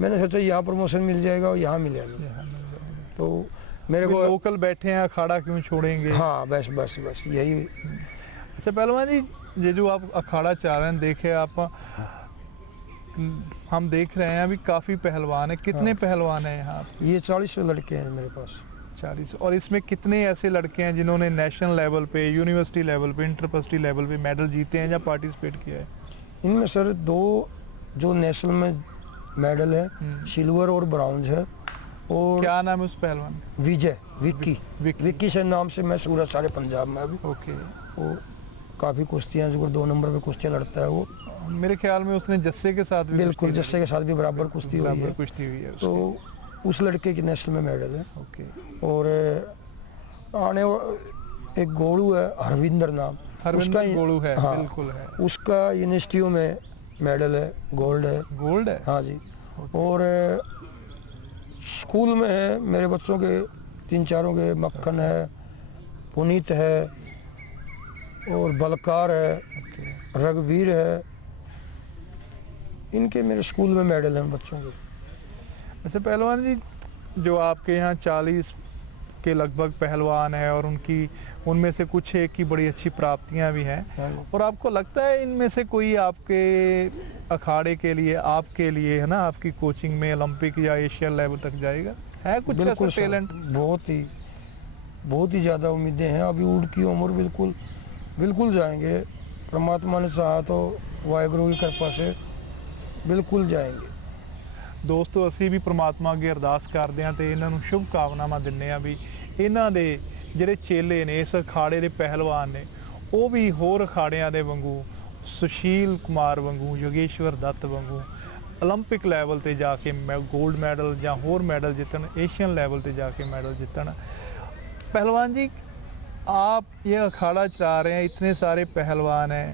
मैंने सोचा यहाँ प्रमोशन मिल जाएगा और यहाँ मिलेगा। तो मेरे को लोकल बैठे हैं, अखाड़ा क्यों छोड़ेंगे? हाँ, बस यही। अच्छा पहलवान जी, ये जो आप अखाड़ा चाह रहे हैं, देखे आप, हम देख रहे हैं अभी काफ़ी पहलवान है। कितने पहलवान हैं यहाँ? ये 40 लड़के हैं मेरे पास। 40। और इसमें कितने ऐसे लड़के हैं जिन्होंने नेशनल लेवल पे, यूनिवर्सिटी लेवल पे, इंटरयूनिवर्सिटी लेवल पे मेडल जीते हैं या पार्टिसिपेट किया है? इनमें सर 2 जो नेशनल में मेडल है, सिल्वर और ब्राउन्ज है। और क्या नाम है उस पहलवान? विजय, विक्की से नाम से मैं सूरत सारे पंजाब में अभी। ओके। वो काफ़ी कुश्तियाँ, जो 2 नंबर पे कुश्तियाँ लड़ता है वो। मेरे ख्याल में उसने जस्से के साथ भी, बिल्कुल जस्से के साथ भी बराबर कुश्ती हुई है। तो उस लड़के की नेशनल में मेडल है। ओके। और आने एक गोलू है, हरविंदर नाम, उसका गोलू है। हाँ, बिल्कुल है। उसका यूनिवर्सिटियों में मेडल है, गोल्ड है। हाँ जी। और स्कूल में है मेरे बच्चों के 3-4 के, मक्खन है, पुनीत है और बलकार है, रघुवीर है। इनके मेरे स्कूल में मेडल हैं बच्चों के। अच्छा पहलवान जी, जो आपके यहाँ 40 के लगभग पहलवान हैं और उनमें से कुछ एक की बड़ी अच्छी प्राप्तियां भी हैं, और आपको लगता है इनमें से कोई आपके अखाड़े के लिए, आपके लिए, है ना, आपकी कोचिंग में ओलंपिक या एशिया लेवल तक जाएगा? है कुछ ऐसा टैलेंट? बहुत ही ज़्यादा उम्मीदें हैं। अभी उनकी उम्र बिल्कुल जाएंगे। परमात्मा ने चाहा तो वाहिगुरु की कृपा से बिल्कुल जाएंगे। ਦੋਸਤੋ ਅਸੀਂ ਵੀ ਪ੍ਰਮਾਤਮਾ ਅੱਗੇ ਅਰਦਾਸ ਕਰਦੇ ਹਾਂ ਤੇ ਇਹਨਾਂ ਨੂੰ ਸ਼ੁਭ ਕਾਮਨਾਵਾਂ ਦਿੰਦੇ ਹਾਂ ਵੀ ਇਹਨਾਂ ਦੇ ਜਿਹੜੇ ਚੇਲੇ ਨੇ, ਇਸ ਅਖਾੜੇ ਦੇ ਪਹਿਲਵਾਨ ਨੇ, ਉਹ ਵੀ ਹੋਰ ਅਖਾੜਿਆਂ ਦੇ ਵਾਂਗੂ, ਸੁਸ਼ੀਲ ਕੁਮਾਰ ਵਾਂਗੂ, ਯੋਗੇਸ਼ਵਰ ਦੱਤ ਵਾਂਗੂ ओलंपिक ਲੈਵਲ ਤੇ ਜਾ ਕੇ गोल्ड ਮੈਡਲ ਜਾਂ ਹੋਰ ਮੈਡਲ ਜਿੱਤਣ, एशियन ਲੈਵਲ ਤੇ ਜਾ ਕੇ ਮੈਡਲ ਜਿੱਤਣ। पहलवान जी, आप ये अखाड़ा चला रहे हैं, इतने सारे पहलवान हैं,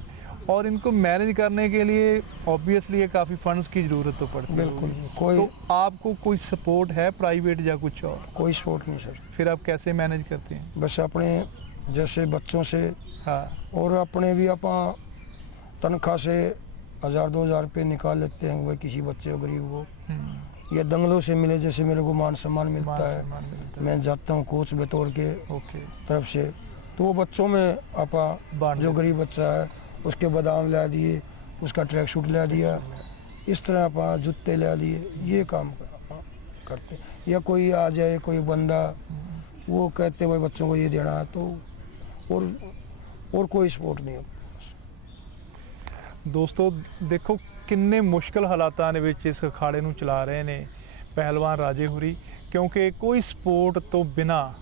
और इनको मैनेज करने के लिए ऑब्वियसली ये काफ़ी फंड्स की ज़रूरत तो पड़ती है। बिल्कुल। तो आपको कोई सपोर्ट है प्राइवेट या कुछ और? कोई सपोर्ट नहीं सर। फिर आप कैसे मैनेज करते हैं? बस अपने जैसे बच्चों से, हाँ, और अपने भी आप तनख्वाह से 1000-2000 रुपये निकाल लेते हैं भाई किसी बच्चे को, गरीब को। या दंगलों से मिले, जैसे मेरे को मान सम्मान मिलता मान है, सम्मान मिलता है। मैं जाता हूँ कोच बतौर के ओके तरफ से, तो वो बच्चों में आपा बांट जो देते गरीब बच्चा है उसके बादाम ला दिए, उसका ट्रैक सूट ला दिया, इस तरह आपा जूते ला दिए, ये काम आपा करते हैं। या कोई आ जाए, कोई बंदा वो कहते भाई बच्चों को ये देना है, तो और कोई सपोर्ट नहीं है। ਦੋਸਤੋ ਦੇਖੋ ਕਿੰਨੇ ਮੁਸ਼ਕਲ ਹਾਲਾਤਾਂ ਦੇ ਵਿੱਚ ਇਸ ਅਖਾੜੇ ਨੂੰ ਚਲਾ ਰਹੇ ਨੇ ਪਹਿਲਵਾਨ ਰਾਜੇ ਹੁਰੀ, ਕਿਉਂਕਿ ਕੋਈ ਸਪੋਰਟ ਤੋਂ ਬਿਨਾ,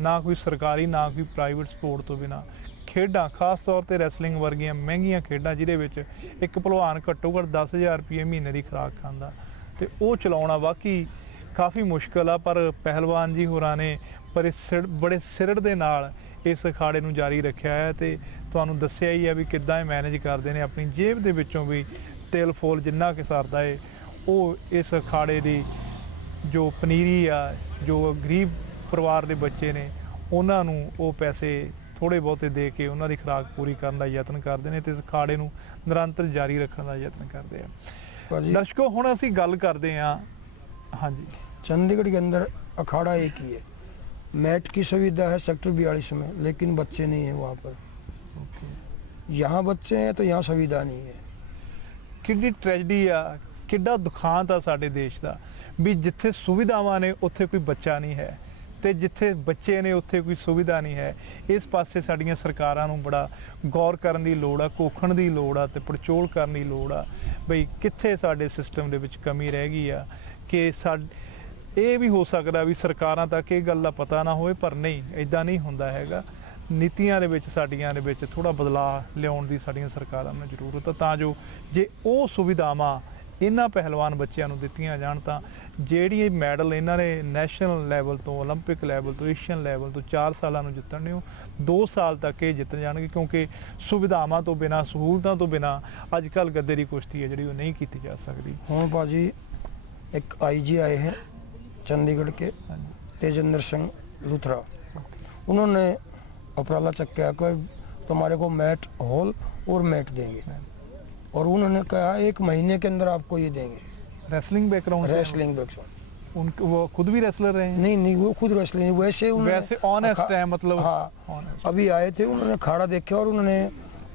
ਨਾ ਕੋਈ ਸਰਕਾਰੀ ਨਾ ਕੋਈ ਪ੍ਰਾਈਵੇਟ ਸਪੋਰਟ ਤੋਂ ਬਿਨਾ ਖੇਡਾਂ, ਖਾਸ ਤੌਰ ਤੇ ਰੈਸਲਿੰਗ ਵਰਗੀਆਂ ਮਹਿੰਗੀਆਂ ਖੇਡਾਂ ਜਿਹਦੇ ਵਿੱਚ ਇੱਕ ਭਲਵਾਨ ਘੱਟੋ ਘੱਟ 10,000 ਰੁਪਏ ਮਹੀਨੇ ਦੀ ਖੁਰਾਕ ਖਾਂਦਾ, ਤੇ ਉਹ ਚਲਾਉਣਾ ਵਾਕਈ ਕਾਫੀ ਮੁਸ਼ਕਲ ਆ। ਪਰ ਪਹਿਲਵਾਨ ਜੀ ਹੋਰਾਂ ਨੇ ਬੜੇ ਸਿਰੜ ਦੇ ਨਾਲ ਇਸ ਅਖਾੜੇ ਨੂੰ ਜਾਰੀ ਰੱਖਿਆ ਹੈ, ਤੇ ਤੁਹਾਨੂੰ ਦੱਸਿਆ ਹੀ ਆ ਵੀ ਕਿੱਦਾਂ ਇਹ ਮੈਨੇਜ ਕਰਦੇ ਨੇ, ਆਪਣੀ ਜੇਬ ਦੇ ਵਿੱਚੋਂ ਵੀ ਤਿਲ ਫੁੱਲ ਜਿੰਨਾ ਕਿ ਸਰਦਾ ਏ ਉਹ ਇਸ ਅਖਾੜੇ ਦੀ ਜੋ ਪਨੀਰੀ ਆ, ਜੋ ਗਰੀਬ ਪਰਿਵਾਰ ਦੇ ਬੱਚੇ ਨੇ ਉਹਨਾਂ ਨੂੰ ਉਹ ਪੈਸੇ ਥੋੜੇ ਬਹੁਤੇ ਦੇ ਕੇ ਉਹਨਾਂ ਦੀ ਖੁਰਾਕ ਪੂਰੀ ਕਰਨ ਦਾ ਯਤਨ ਕਰਦੇ ਨੇ, ਤੇ ਇਸ ਅਖਾੜੇ ਨੂੰ ਨਿਰੰਤਰ ਜਾਰੀ ਰੱਖਣ ਦਾ ਯਤਨ ਕਰਦੇ ਆ। भाजी ਦਰਸ਼ਕੋ ਹੁਣ ਅਸੀਂ ਗੱਲ ਕਰਦੇ ਆ, ਹਾਂਜੀ चंडीगढ़ के अंदर अखाड़ा एक ही है, मैट की सुविधा है सेक्टर 42 में, लेकिन बच्चे नहीं है वहाँ पर। यहाँ बच्चे हैं तो यहाँ सुविधा नहीं है। ਕਿੱਡੀ ਟ੍ਰੈਜਡੀ ਆ, ਕਿੱਡਾ ਦੁਖਾਂਤ ਆ ਸਾਡੇ ਦੇਸ਼ ਦਾ ਵੀ ਜਿੱਥੇ ਸੁਵਿਧਾਵਾਂ ਨੇ ਉੱਥੇ ਕੋਈ ਬੱਚਾ ਨਹੀਂ ਹੈ, ਤੇ ਜਿੱਥੇ ਬੱਚੇ ਨੇ ਉੱਥੇ ਕੋਈ ਸੁਵਿਧਾ ਨਹੀਂ ਹੈ। ਇਸ ਪਾਸੇ ਸਾਡੀਆਂ ਸਰਕਾਰਾਂ ਨੂੰ ਬੜਾ ਗੌਰ ਕਰਨ ਦੀ ਲੋੜ ਆ, ਕੋਖਣ ਦੀ ਲੋੜ ਆ, ਤੇ ਪੜਚੋਲ ਕਰਨ ਦੀ ਲੋੜ ਆ ਬਈ ਕਿੱਥੇ ਸਾਡੇ ਸਿਸਟਮ ਦੇ ਵਿੱਚ ਕਮੀ ਰਹਿ ਗਈ ਆ। ਕਿ ਇਹ ਵੀ ਹੋ ਸਕਦਾ ਵੀ ਸਰਕਾਰਾਂ ਤੱਕ ਇਹ ਗੱਲ ਦਾ ਪਤਾ ਨਾ ਹੋਵੇ, ਪਰ ਨਹੀਂ, ਇਦਾਂ ਨਹੀਂ ਹੁੰਦਾ ਹੈਗਾ। ਨੀਤੀਆਂ ਦੇ ਵਿੱਚ ਸਾਡੀਆਂ ਦੇ ਵਿੱਚ ਥੋੜਾ ਬਦਲਾਅ ਲਿਆਉਣ ਦੀ ਸਾਡੀਆਂ ਸਰਕਾਰਾਂ ਨੂੰ ਜ਼ਰੂਰਤ ਹੈ, ਤਾਂ ਜੋ ਜੇ ਉਹ ਸੁਵਿਧਾਵਾਂ ਇਹਨਾਂ ਪਹਿਲਵਾਨ ਬੱਚਿਆਂ ਨੂੰ ਦਿੱਤੀਆਂ ਜਾਣ ਤਾਂ ਜਿਹੜੀ ਮੈਡਲ ਇਹਨਾਂ ਨੇ ਨੈਸ਼ਨਲ ਲੈਵਲ ਤੋਂ, ਓਲੰਪਿਕ ਲੈਵਲ ਤੋਂ, ਏਸ਼ੀਅਨ ਲੈਵਲ ਤੋਂ 4 ਸਾਲਾਂ ਨੂੰ ਜਿੱਤਣ ਨੇ, ਉਹ 2 ਸਾਲ ਤੱਕ ਇਹ ਜਿੱਤ ਜਾਣਗੇ। ਕਿਉਂਕਿ ਸੁਵਿਧਾਵਾਂ ਤੋਂ ਬਿਨਾਂ, ਸਹੂਲਤਾਂ ਤੋਂ ਬਿਨਾਂ ਅੱਜ ਕੱਲ੍ਹ ਗੱਦੇ ਦੀ ਕੁਸ਼ਤੀ ਹੈ ਜਿਹੜੀ ਉਹ ਨਹੀਂ ਕੀਤੀ ਜਾ ਸਕਦੀ। हूँ भाजी एक IG आए हैं चंडीगढ़ के, तेजेंद्र सिंह लुथरा, उन्होंने उपराला चक्का कि तुम्हारे को मैट हॉल और मैट देंगे, और उन्होंने कहा 1 महीने के अंदर आपको ये देंगे। रेसलिंग बैकग्राउंड, रेसलिंग बैकग्राउंड, उनके वो खुद भी रेसलर रहे हैं? नहीं, वो खुद रेसलिंग, वैसे वैसे ऑनेस्ट है, मतलब हाँ, honest। अभी आए थे, उन्होंने खाड़ा देखा और उन्होंने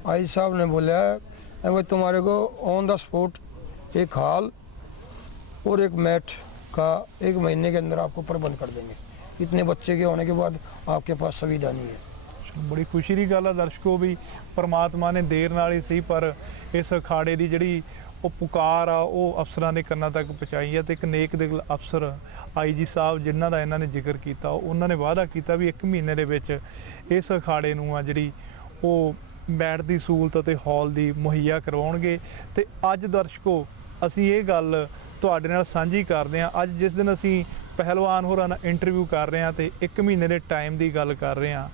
आई साहब ने बोला भाई तुम्हारे को ऑन द स्पॉट एक हॉल और एक मैट का 1 महीने के अंदर आपको प्रबंध कर देंगे। इतने बच्चे के होने के बाद आपके पास सुविधा नहीं है। ਬੜੀ ਖੁਸ਼ੀ ਦੀ ਗੱਲ ਆ ਦਰਸ਼ਕੋ ਵੀ ਪਰਮਾਤਮਾ ਨੇ ਦੇਰ ਨਾਲ ਹੀ ਸਹੀ ਪਰ ਇਸ ਅਖਾੜੇ ਦੀ ਜਿਹੜੀ ਉਹ ਪੁਕਾਰ ਆ ਉਹ ਅਫਸਰਾਂ ਦੇ ਕੰਨਾਂ ਤੱਕ ਪਹੁੰਚਾਈ ਆ। ਤੇ ਇੱਕ ਨੇਕ ਦਿਲ ਅਫਸਰ IG ਸਾਹਿਬ ਜਿਨ੍ਹਾਂ ਦਾ ਇਹਨਾਂ ਨੇ ਜ਼ਿਕਰ ਕੀਤਾ, ਉਹਨਾਂ ਨੇ ਵਾਅਦਾ ਕੀਤਾ ਵੀ 1 ਮਹੀਨੇ ਦੇ ਵਿੱਚ ਇਸ ਅਖਾੜੇ ਨੂੰ ਆ ਜਿਹੜੀ ਉਹ ਮੈਟ ਦੀ ਸਹੂਲਤ ਅਤੇ ਹਾਲ ਦੀ ਮੁਹੱਈਆ ਕਰਵਾਉਣਗੇ। ਤੇ ਅੱਜ ਦਰਸ਼ਕੋ ਅਸੀਂ ਇਹ ਗੱਲ ਤੁਹਾਡੇ ਨਾਲ ਸਾਂਝੀ ਕਰਦੇ ਹਾਂ। ਅੱਜ ਜਿਸ ਦਿਨ ਅਸੀਂ ਪਹਿਲਵਾਨ ਹੋਰਾਂ ਨਾਲ ਇੰਟਰਵਿਊ ਕਰ ਰਹੇ ਹਾਂ ਤੇ 1 ਮਹੀਨੇ ਦੇ ਟਾਈਮ ਦੀ ਗੱਲ ਕਰ ਰਹੇ ਹਾਂ।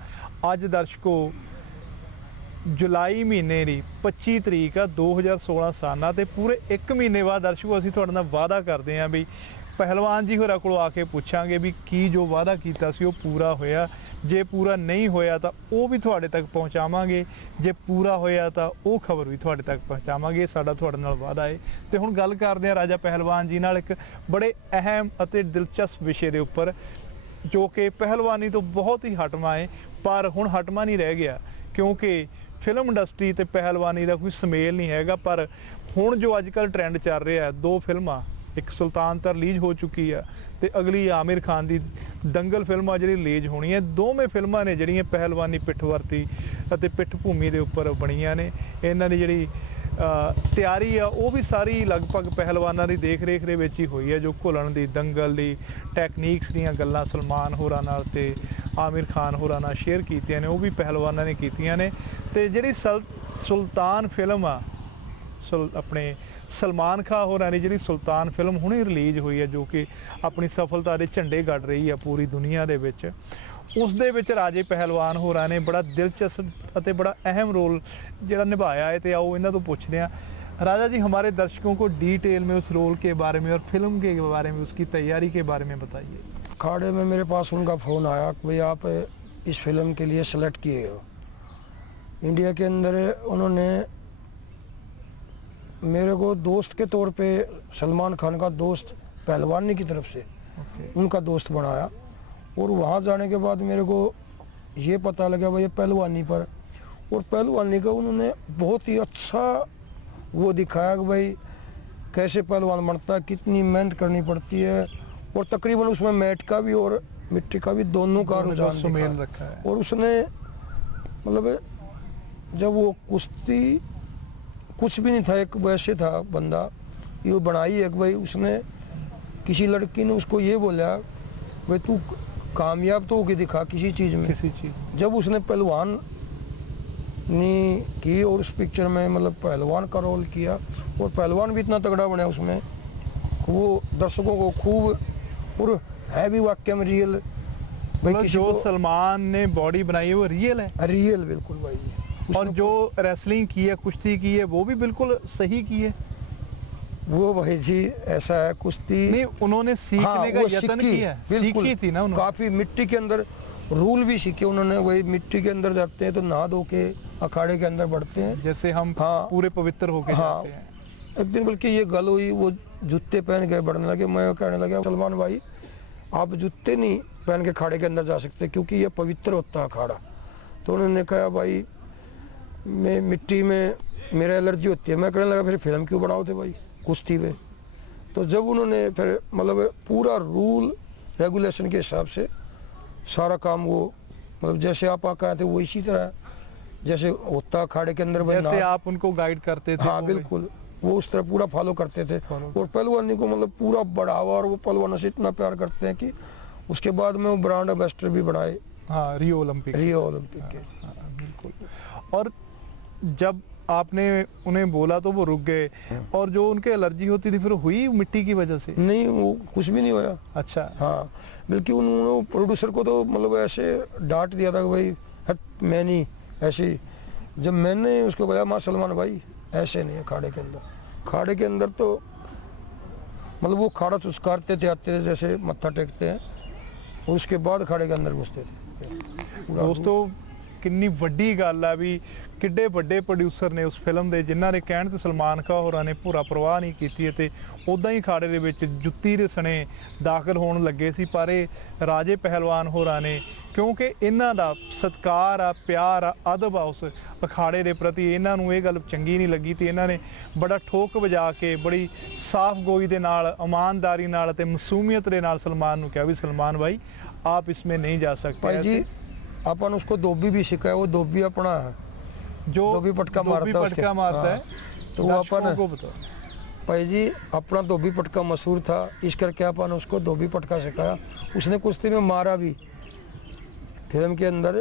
ਅੱਜ ਦਰਸ਼ਕੋ ਜੁਲਾਈ ਮਹੀਨੇ ਦੀ 25 ਤਰੀਕ ਆ 2016 ਸਾਨਾ, ਤੇ ਪੂਰੇ 1 ਮਹੀਨੇ ਬਾਅਦ ਦਰਸ਼ਕੋ ਅਸੀਂ ਤੁਹਾਡੇ ਨਾਲ ਵਾਅਦਾ ਕਰਦੇ ਹਾਂ ਵੀ ਪਹਿਲਵਾਨ ਜੀ ਹੋਰਾਂ ਕੋਲ ਆ ਕੇ ਪੁੱਛਾਂਗੇ ਵੀ ਕੀ ਜੋ ਵਾਅਦਾ ਕੀਤਾ ਸੀ ਉਹ ਪੂਰਾ ਹੋਇਆ। ਜੇ ਪੂਰਾ ਨਹੀਂ ਹੋਇਆ ਤਾਂ ਉਹ ਵੀ ਤੁਹਾਡੇ ਤੱਕ ਪਹੁੰਚਾਵਾਂਗੇ, ਜੇ ਪੂਰਾ ਹੋਇਆ ਤਾਂ ਉਹ ਖਬਰ ਵੀ ਤੁਹਾਡੇ ਤੱਕ ਪਹੁੰਚਾਵਾਂਗੇ। ਸਾਡਾ ਤੁਹਾਡੇ ਨਾਲ ਵਾਅਦਾ ਹੈ। ਤੇ ਹੁਣ ਗੱਲ ਕਰਦੇ ਹਾਂ ਰਾਜਾ ਪਹਿਲਵਾਨ ਜੀ ਨਾਲ ਇੱਕ ਬੜੇ ਅਹਿਮ ਅਤੇ ਦਿਲਚਸਪ ਵਿਸ਼ੇ ਦੇ ਉੱਪਰ, ਜੋ ਕਿ ਪਹਿਲਵਾਨੀ ਤੋਂ ਬਹੁਤ ਹੀ ਹਟਵਾਂ ਹੈ, ਪਰ ਹੁਣ ਹਟਵਾਂ ਨਹੀਂ ਰਹਿ ਗਿਆ ਕਿਉਂਕਿ ਫਿਲਮ ਇੰਡਸਟਰੀ ਤੇ ਪਹਿਲਵਾਨੀ ਦਾ ਕੋਈ ਸੁਮੇਲ ਨਹੀਂ ਹੈਗਾ। ਪਰ ਹੁਣ ਜੋ ਅੱਜ ਕੱਲ੍ਹ ਟ੍ਰੈਂਡ ਚੱਲ ਰਿਹਾ, 2 ਫਿਲਮਾਂ, ਇੱਕ ਸੁਲਤਾਨ ਤਾਂ ਰਿਲੀਜ਼ ਹੋ ਚੁੱਕੀ ਆ ਤੇ ਅਗਲੀ ਆਮਿਰ ਖਾਨ ਦੀ ਦੰਗਲ ਫਿਲਮ ਆ ਜਿਹੜੀ ਰਿਲੀਜ਼ ਹੋਣੀ ਹੈ। ਦੋਵੇਂ ਫਿਲਮਾਂ ਨੇ ਜਿਹੜੀਆਂ ਪਹਿਲਵਾਨੀ ਪਿੱਠਵਰਤੀ ਅਤੇ ਪਿੱਠ ਭੂਮੀ ਦੇ ਉੱਪਰ ਬਣੀਆਂ ਨੇ। ਇਹਨਾਂ ਦੀ ਜਿਹੜੀ ਤਿਆਰੀ ਆ ਉਹ ਵੀ ਸਾਰੀ ਲਗਭਗ ਪਹਿਲਵਾਨਾਂ ਦੀ ਦੇਖ ਰੇਖ ਦੇ ਵਿੱਚ ਹੀ ਹੋਈ ਹੈ। ਜੋ ਘੁਲਣ ਦੀ, ਦੰਗਲ ਦੀ ਟੈਕਨੀਕਸ ਦੀਆਂ ਗੱਲਾਂ ਸਲਮਾਨ ਹੋਰਾਂ ਨਾਲ ਤੇ ਆਮਿਰ ਖਾਨ ਹੋਰਾਂ ਨਾਲ ਸ਼ੇਅਰ ਕੀਤੀਆਂ ਨੇ, ਉਹ ਵੀ ਪਹਿਲਵਾਨਾਂ ਨੇ ਕੀਤੀਆਂ ਨੇ। ਤੇ ਜਿਹੜੀ ਸੁਲਤਾਨ ਫਿਲਮ ਆ, ਆਪਣੇ ਸਲਮਾਨ ਖਾਨ ਹੋਰਾਂ ਦੀ ਜਿਹੜੀ ਸੁਲਤਾਨ ਫਿਲਮ ਹੁਣੇ ਰਿਲੀਜ਼ ਹੋਈ ਹੈ, ਜੋ ਕਿ ਆਪਣੀ ਸਫਲਤਾ ਦੇ ਝੰਡੇ ਗੱਡ ਰਹੀ ਆ ਪੂਰੀ ਦੁਨੀਆ ਦੇ ਵਿੱਚ, ਉਸ ਦੇ ਵਿੱਚ ਰਾਜੇ ਪਹਿਲਵਾਨ ਹੋਰਾਂ ਨੇ ਬੜਾ ਦਿਲਚਸਪ ਅਤੇ बड़ा अहम रोल ਜਿਹੜਾ ਨਿਭਾਇਆ है। तो आओ इन्हों तो पूछते हैं। राजा जी, हमारे दर्शकों को डिटेल में उस रोल के बारे में और फिल्म के बारे में, उसकी तैयारी के बारे में बताइए। अखाड़े में मेरे पास उनका फ़ोन आया कि भाई आप इस फिल्म के लिए सेलेक्ट किए हो। इंडिया के अंदर उन्होंने मेरे को दोस्त के तौर पे, सलमान खान का दोस्त पहलवानी की तरफ से उनका दोस्त बनाया। और वहाँ जाने के बाद मेरे को ये पता लगा भाई ये पहलवानी पर, और पहलवानी का उन्होंने बहुत ही अच्छा वो दिखाया कि भाई कैसे पहलवान बनता है, कितनी मेहनत करनी पड़ती है, और तकरीबन उसमें मैट का भी और मिट्टी का भी दोनों का रुझान सुमेल दिखा। रखा है। और उसने मतलब जब वो कुश्ती कुछ भी नहीं था, एक वैसे था बंदा, ये बनाई एक भाई उसने, किसी लड़की ने उसको ये बोला भाई तू कामयाब तो होके दिखा किसी चीज़ में, किसी चीज। जब उसने पहलवान ने की और उस पिक्चर में मतलब पहलवान का रोल किया, और पहलवान भी इतना तगड़ा बना उसमें, वो दर्शकों को खूब, और है भी वाकई में रियल भाई, मतलब किसी जो को सलमान ने बॉडी बनाई है वो रियल है, रियल बिल्कुल भाई। और उसने जो रेसलिंग की है, कुश्ती की है, वो भी बिल्कुल सही की है। वो भाई जी ऐसा है कुश्ती, नहीं, उन्होंने सीखने का वो यत्न सीखी, किया है, बिल्कुल सीखी थी ना उन्होंने। काफी मिट्टी के अंदर रूल भी सीखे उन्होंने, वही मिट्टी के अंदर जाते हैं तो नहा धो के अखाड़े के अंदर बढ़ते हैं। जैसे हम हाँ। पूरे पवित्र होके हाँ। जाते हैं। एक दिन बल्कि ये गल हुई, वो जूते पहन के बढ़ने लगे, मैं कहने लगा सलमान भाई आप जूते नहीं पहन के अखाड़े के अंदर जा सकते क्योंकि ये पवित्र होता है अखाड़ा। तो उन्होंने कहा भाई मैं मिट्टी में मेरा एलर्जी होती है। मैं कहने लगा फिर फिल्म क्यों बनाओ थे भाई कुश्ती पे। तो जब उन्होंने फिर मतलब पूरा रूल रेगुलेशन के हिसाब से सारा काम वो मतलब जैसे आप कहे थे वो इसी तरह जैसे होता अखाड़े के अंदर जैसे आप उनको गाइड करते थे। हाँ वो बिल्कुल वो उस तरह पूरा फॉलो करते थे। और पहलवानी को मतलब पूरा बढ़ावा, और वो पहलवानों से इतना प्यार करते हैं कि उसके बाद में वो ब्रांड एम्बेसडर भी बनाए हाँ, रियो ओलंपिक के। हाँ, बिल्कुल। और जब आपने उन्हें बोला तो वो रुक गए, और जो उनके एलर्जी होती थी फिर हुई मिट्टी की वजह से? नहीं वो कुछ भी नहीं होया। अच्छा। हाँ बल्कि उन्होंने प्रोड्यूसर को तो मतलब ऐसे डांट दिया था कि भाई हट मैं नहीं ऐसे ही। जब मैंने उसको बताया माँ सलमान भाई ऐसे नहीं है खाड़े के अंदर, खाड़े के अंदर तो मतलब वो खाड़ा चुस्कारते थे, आते थे जैसे मत्था टेकते हैं, और उसके बाद खाड़े के अंदर घुसते थे। दोस्तों किन्नी वड्डी गल है भी किड्डे ਵੱਡੇ प्रोड्यूसर ने उस फिल्म ਦੇ जिन्हां ने ਕਹਿਣ ਤੇ सलमान खान होरां ने पूरा परवाह नहीं ਕੀਤੀ ਤੇ ਉਦਾਂ ਹੀ ਖਾੜੇ ਦੇ ਵਿੱਚ ਜੁੱਤੀ ਦੇ ਸਣੇ ਦਾਖਲ ਹੋਣ ਲੱਗੇ ਸੀ। ਪਰ ਇਹ ਰਾਜੇ ਪਹਿਲਵਾਨ ਹੋਰਾਂ ਨੇ ਕਿਉਂਕਿ ਇਹਨਾਂ ਦਾ ਸਤਿਕਾਰ ਆ, ਪਿਆਰ ਆ, ਅਦਬ ਆ ਉਸ ਅਖਾੜੇ ਦੇ ਪ੍ਰਤੀ, ਇਹਨਾਂ ਨੂੰ ਇਹ ਗੱਲ ਚੰਗੀ ਨਹੀਂ ਲੱਗੀ ਤੇ ਇਹਨਾਂ ਨੇ ਬੜਾ ਠੋਕ ਵਜਾ ਕੇ ਬੜੀ ਸਾਫ਼ ਗੋਈ ਦੇ ਨਾਲ, ਇਮਾਨਦਾਰੀ ਨਾਲ ਤੇ ਮਾਸੂਮੀਅਤ ਦੇ ਨਾਲ ਸਲਮਾਨ ਨੂੰ ਕਿਹਾ ਵੀ सलमान भाई आप इसमें नहीं जा सकते। भाई जी अपन उसको धोबी भी सिखाया, वो धोबी अपना है जो धोबी पटका मारता है तो वो अपन को बताओ भाई जी अपना धोबी पटका मशहूर था, इस करके अपन उसको धोबी पटका सिखाया। उसने कुश्ती में मारा भी, फिल्म के अंदर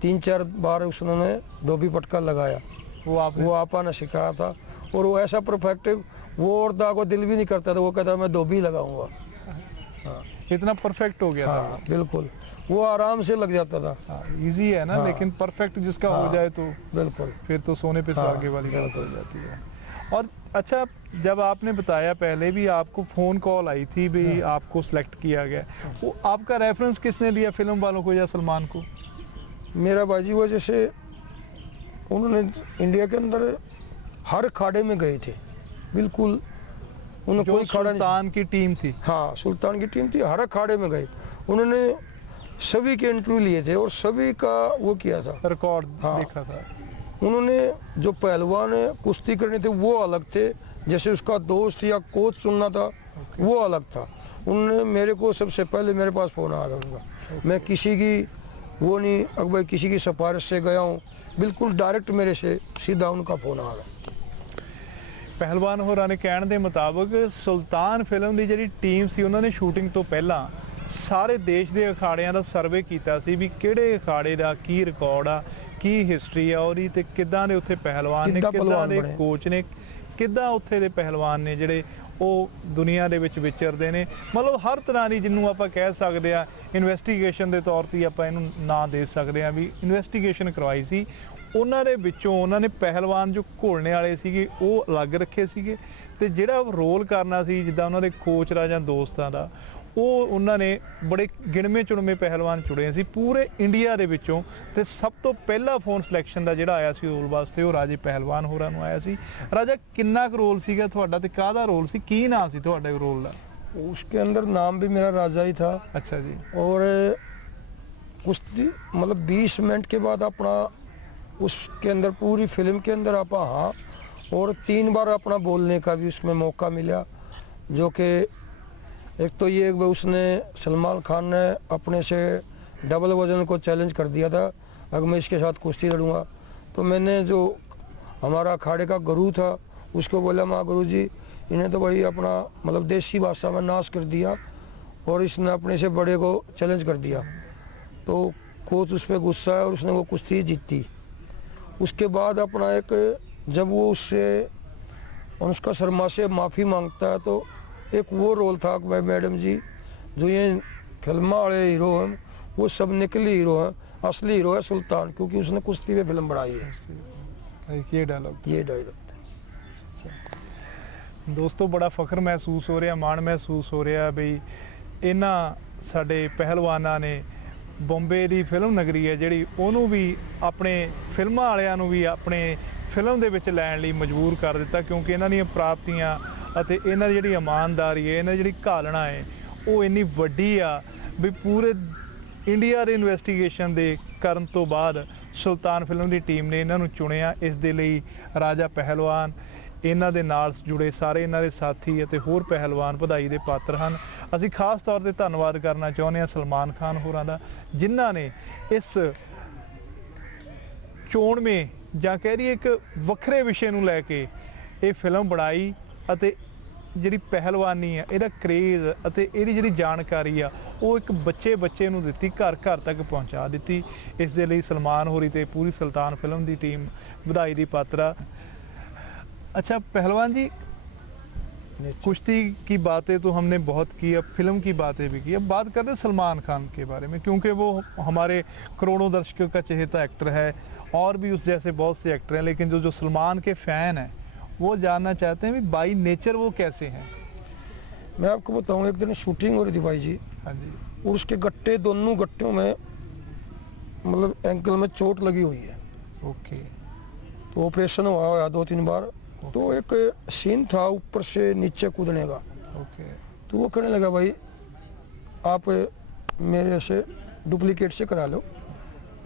3-4 बार उसने धोबी पटका लगाया, वो आपा ने सिखाया था। और वो ऐसा परफेक्ट, वो और दा को दिल भी नहीं करता था, वो कहता मैं धोबी लगाऊंगा। हाँ इतना परफेक्ट हो गया था। हाँ बिल्कुल वो आराम से लग जाता था। इजी है ना। लेकिन परफेक्ट जिसका हो जाए तो बिल्कुल फिर तो सोने पे सुहागे वाली बात हो जाती है। और अच्छा, जब आपने बताया पहले भी आपको फ़ोन कॉल आई थी भी आपको सिलेक्ट किया गया, वो आपका रेफरेंस किसने लिया, फिल्म वालों को या सलमान को? मेरा बाजी हुआ जैसे उन्होंने इंडिया के अंदर हर खाड़े में गए थे, बिल्कुल उन्होंने कोई खाड़ा सुल्तान की टीम थी। हाँ सुल्तान की टीम थी, हर खाड़े में गए, उन्होंने सभी के इंटरव्यू लिए थे और सभी का वो किया था, रिकॉर्ड हाँ। देखा था। उन्होंने जो पहलवान कुश्ती करने थे वो अलग थे, जैसे उसका दोस्त या कोच चुनना था वो अलग था। उन्होंने मेरे को सबसे पहले मेरे पास फ़ोन आया था उनका, मैं किसी की वो नहीं अकबर किसी की सिफारिश से गया हूँ, बिल्कुल डायरेक्ट मेरे से सीधा उनका फ़ोन आ गया। ਪਹਿਲਵਾਨ ਹੋਰਾਂ ਨੇ ਕਹਿਣ ਦੇ ਮੁਤਾਬਕ ਸੁਲਤਾਨ ਫਿਲਮ ਦੀ ਜਿਹੜੀ ਟੀਮ ਸੀ ਉਹਨਾਂ ਨੇ ਸ਼ੂਟਿੰਗ ਤੋਂ ਪਹਿਲਾਂ ਸਾਰੇ ਦੇਸ਼ ਦੇ ਅਖਾੜਿਆਂ ਦਾ ਸਰਵੇ ਕੀਤਾ ਸੀ ਵੀ ਕਿਹੜੇ ਅਖਾੜੇ ਦਾ ਕੀ ਰਿਕਾਰਡ ਆ, ਕੀ ਹਿਸਟਰੀ ਆ ਉਹਦੀ, ਤੇ ਕਿੱਦਾਂ ਦੇ ਉੱਥੇ ਪਹਿਲਵਾਨ ਨੇ, ਕਿੱਦਾਂ ਦੇ ਕੋਚ ਨੇ, ਕਿੱਦਾਂ ਉੱਥੇ ਦੇ ਪਹਿਲਵਾਨ ਨੇ ਜਿਹੜੇ ਉਹ ਦੁਨੀਆ ਦੇ ਵਿੱਚ ਵਿਚਰਦੇ ਨੇ। ਮਤਲਬ ਹਰ ਤਰ੍ਹਾਂ ਦੀ ਜਿਹਨੂੰ ਆਪਾਂ ਕਹਿ ਸਕਦੇ ਆ ਇਨਵੈਸਟੀਗੇਸ਼ਨ ਦੇ ਤੌਰ ਤੇ ਆਪਾਂ ਇਹਨੂੰ ਨਾਂ ਦੇ ਸਕਦੇ ਆ ਵੀ ਇਨਵੈਸਟੀਗੇਸ਼ਨ ਕਰਵਾਈ ਸੀ। ਉਹਨਾਂ ਦੇ ਵਿੱਚੋਂ ਉਹਨਾਂ ਨੇ ਪਹਿਲਵਾਨ ਜੋ ਘੋਲਣੇ ਵਾਲੇ ਸੀਗੇ ਉਹ ਅਲੱਗ ਰੱਖੇ ਸੀਗੇ, ਤੇ ਜਿਹੜਾ ਰੋਲ ਕਰਨਾ ਸੀ ਜਿੱਦਾਂ ਉਹਨਾਂ ਦੇ ਕੋਚ ਦਾ ਜਾਂ ਦੋਸਤਾਂ ਦਾ, ਉਹ ਉਹਨਾਂ ਨੇ ਬੜੇ ਗਿਣਵੇਂ ਚੁਣਵੇਂ ਪਹਿਲਵਾਨ ਚੁਣੇ ਸੀ ਪੂਰੇ ਇੰਡੀਆ ਦੇ ਵਿੱਚੋਂ। ਤੇ ਸਭ ਤੋਂ ਪਹਿਲਾ ਫੋਨ ਸਿਲੈਕਸ਼ਨ ਦਾ ਜਿਹੜਾ ਆਇਆ ਸੀ ਰੋਲ ਵਾਸਤੇ ਉਹ ਰਾਜੇ ਪਹਿਲਵਾਨ ਹੋਰਾਂ ਨੂੰ ਆਇਆ ਸੀ। ਰਾਜਾ ਕਿੰਨਾ ਕੁ ਰੋਲ ਸੀਗਾ ਤੁਹਾਡਾ ਤੇ ਕਾਹਦਾ ਰੋਲ ਸੀ, ਕੀ ਨਾਂ ਸੀ ਤੁਹਾਡੇ ਰੋਲ ਦਾ? उसके अंदर नाम भी मेरा राजा ही था। अच्छा जी। और कुश्ती मतलब 20 मिनट के बाद अपना उसके अंदर पूरी फिल्म के अंदर आप हाँ, और 3 बार अपना बोलने का भी उसमें मौका मिला। जो कि एक तो ये उसने सलमान खान ने अपने से डबल वजन को चैलेंज कर दिया था, अगर मैं इसके साथ कुश्ती लड़ूंगा। तो मैंने जो हमारा अखाड़े का गुरु था उसको बोला, माँ गुरु जी इन्हें तो भाई अपना मतलब देसी भाषा में नाश कर दिया और इसने अपने से बड़े को चैलेंज कर दिया। तो कोच उस पर गुस्सा है और उसने वो कुश्ती जीती। उसके बाद अपना एक जब वो उससे अनुष्का शर्मा से माफ़ी मांगता है तो एक वो रोल था कि भाई मैडम जी जो ये फिल्म वाले हीरो हैं वो सब नकली हीरो हैं, असली हीरो है सुल्तान, क्योंकि उसने कुश्ती पे फिल्म बनाई है। ये डायलॉग ਦੋਸਤੋ ਬੜਾ ਫਖਰ ਮਹਿਸੂਸ ਹੋ ਰਿਹਾ, ਮਾਣ ਮਹਿਸੂਸ ਹੋ ਰਿਹਾ ਬਈ ਇਹਨਾਂ ਸਾਡੇ ਪਹਿਲਵਾਨਾਂ ਨੇ ਬੰਬੇ ਦੀ ਫਿਲਮ ਨਗਰੀ ਹੈ ਜਿਹੜੀ ਉਹਨੂੰ ਵੀ ਆਪਣੇ ਫਿਲਮਾਂ ਵਾਲਿਆਂ ਨੂੰ ਵੀ ਆਪਣੇ ਫਿਲਮ ਦੇ ਵਿੱਚ ਲੈਣ ਲਈ ਮਜਬੂਰ ਕਰ ਦਿੱਤਾ, ਕਿਉਂਕਿ ਇਹਨਾਂ ਦੀਆਂ ਪ੍ਰਾਪਤੀਆਂ ਅਤੇ ਇਹਨਾਂ ਦੀ ਜਿਹੜੀ ਇਮਾਨਦਾਰੀ ਹੈ, ਇਹਨਾਂ ਦੀ ਜਿਹੜੀ ਘਾਲਣਾ ਹੈ ਉਹ ਇੰਨੀ ਵੱਡੀ ਆ ਵੀ ਪੂਰੇ ਇੰਡੀਆ ਦੇ ਇਨਵੈਸਟੀਗੇਸ਼ਨ ਦੇ ਕਰਨ ਤੋਂ ਬਾਅਦ ਸੁਲਤਾਨ ਫਿਲਮ ਦੀ ਟੀਮ ਨੇ ਇਹਨਾਂ ਨੂੰ ਚੁਣਿਆ। ਇਸ ਦੇ ਲਈ ਰਾਜਾ ਪਹਿਲਵਾਨ, ਇਹਨਾਂ ਦੇ ਨਾਲ ਜੁੜੇ ਸਾਰੇ ਇਹਨਾਂ ਦੇ ਸਾਥੀ ਅਤੇ ਹੋਰ ਪਹਿਲਵਾਨ ਵਧਾਈ ਦੇ ਪਾਤਰ ਹਨ। ਅਸੀਂ ਖਾਸ ਤੌਰ ਤੇ ਧੰਨਵਾਦ ਕਰਨਾ ਚਾਹੁੰਦੇ ਹਾਂ ਸਲਮਾਨ ਖਾਨ ਹੋਰਾਂ ਦਾ, ਜਿਨ੍ਹਾਂ ਨੇ ਇਸ ਚੋਣਵੇਂ ਜਾਂ ਕਹਿ ਦਈਏ ਇੱਕ ਵੱਖਰੇ ਵਿਸ਼ੇ ਨੂੰ ਲੈ ਕੇ ਇਹ ਫਿਲਮ ਬਣਾਈ ਅਤੇ ਜਿਹੜੀ ਪਹਿਲਵਾਨੀ ਆ ਇਹਦਾ ਕਰੇਜ਼ ਅਤੇ ਇਹਦੀ ਜਿਹੜੀ ਜਾਣਕਾਰੀ ਆ ਉਹ ਇੱਕ ਬੱਚੇ ਨੂੰ ਦਿੱਤੀ, ਘਰ ਤੱਕ ਪਹੁੰਚਾ ਦਿੱਤੀ। ਇਸ ਦੇ ਲਈ ਸਲਮਾਨ ਹੋਰੀ ਤੇ ਪੂਰੀ ਸੁਲਤਾਨ ਫਿਲਮ ਦੀ ਟੀਮ ਵਧਾਈ ਦੀ ਪਾਤਰ ਆ। अच्छा पहलवान जी, कुश्ती की बातें तो हमने बहुत की, अब फिल्म की बातें भी की। अब बात करते हैं सलमान खान के बारे में, क्योंकि वो हमारे करोड़ों दर्शकों का चहेता एक्टर है और भी उस जैसे बहुत से एक्टर हैं, लेकिन जो सलमान के फ़ैन हैं वो जानना चाहते हैं भी बाई नेचर वो कैसे हैं। मैं आपको बताऊं, एक दिन शूटिंग हो रही थी भाई जी। हाँ जी। और उसके गट्टे, दोनों गट्टों में मतलब एंकल में चोट लगी हुई है। ओके। तो ऑपरेशन हुआ 2-3 बार। तो एक सीन था ऊपर से नीचे कूदने का। ओके। तो वो कहने लगा भाई आप मेरे से डुप्लीकेट से करा लो,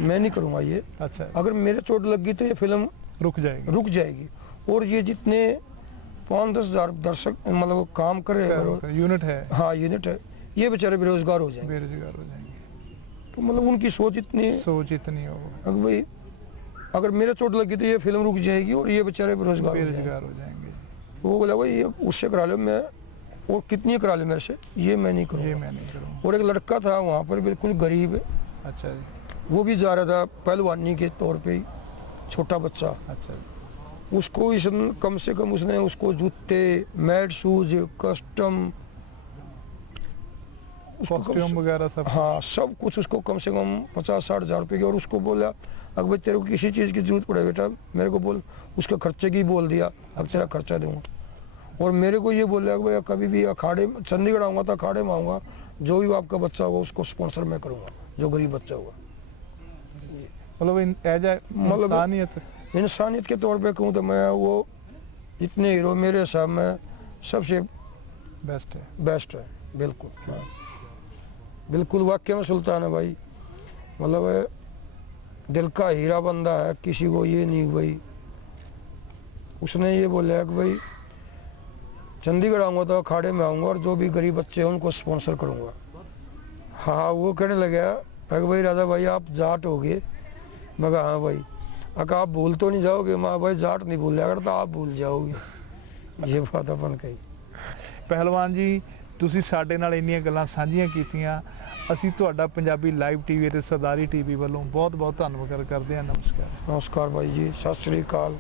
मैं नहीं करूँगा ये। अच्छा। अगर मेरे चोट लग गई तो ये फिल्म रुक जाएगी। और ये जितने 5-10 हज़ार दर्शक मतलब काम कर रहे हैं, यूनिट है। हाँ यूनिट है, ये बेचारे बेरोजगार हो जाएंगे। तो मतलब उनकी सोच इतनी हो अगर भाई अगर मेरे चोट लगी तो ये फिल्म रुक जाएगी और ये बेचारे बेरोजगार हो जाएंगे। तो वो बोला भाई ये उससे करा लो, मैं और कितनी करा लो मेरे से, ये मैं नहीं करूँगा। और एक लड़का था वहाँ पर बिल्कुल गरीब। अच्छा। वो भी जा रहा था पहलवानी के तौर पे, छोटा बच्चा। अच्छा। उसको इस कम से कम उसने उसको जूते, मैट, शूज, कस्टम वगैरह सब, हाँ सब कुछ उसको कम से कम 50-60 हज़ार रुपये की। और उसको बोला अगर भाई तेरे को किसी चीज़ की जरूरत पड़े बेटा मेरे को बोल, उसके खर्चे की बोल दिया, अब तेरा खर्चा दूँगा। और मेरे को ये बोला कि भाई कभी भी अखाड़े चंडीगढ़ आऊँगा तो अखाड़े में आऊँगा, जो भी आपका बच्चा होगा उसको स्पॉन्सर मैं करूँगा, जो गरीब बच्चा होगा। मतलब इंसानियत के तौर पे कहूँ तो मैं वो इतने हीरो मेरे हिसाब में सबसे बेस्ट है। बिल्कुल वाकई में सुल्तान है भाई, मतलब दिल का हीरा बंदा है, किसी को ये नहीं भाई। उसने ये बोला कि भाई चंडीगढ़ आऊँगा तो अखाड़े में आऊँगा और जो भी गरीब बच्चे हैं उनको स्पॉन्सर करूँगा। हाँ वो कहने लगा अगर भाई राजा भाई आप जाट हो गए। मैं कहा हाँ भाई। अगर आप भूल तो नहीं जाओगे? माँ भाई जाट नहीं भूल जाएगा तो आप भूल जाओगे। ये बात अपन कही। ਪਹਿਲਵਾਨ ਜੀ ਤੁਸੀਂ ਸਾਡੇ ਨਾਲ ਇੰਨੀਆਂ ਗੱਲਾਂ ਸਾਂਝੀਆਂ ਕੀਤੀਆਂ, ਅਸੀਂ ਤੁਹਾਡਾ ਪੰਜਾਬੀ ਲਾਈਵ ਟੀਵੀ ਅਤੇ ਸਰਦਾਰੀ ਟੀਵੀ ਵੱਲੋਂ ਬਹੁਤ ਧੰਨਵਾਦ ਕਰਦੇ ਹਾਂ। ਨਮਸਕਾਰ। भाई जी, सत श्री अकाल।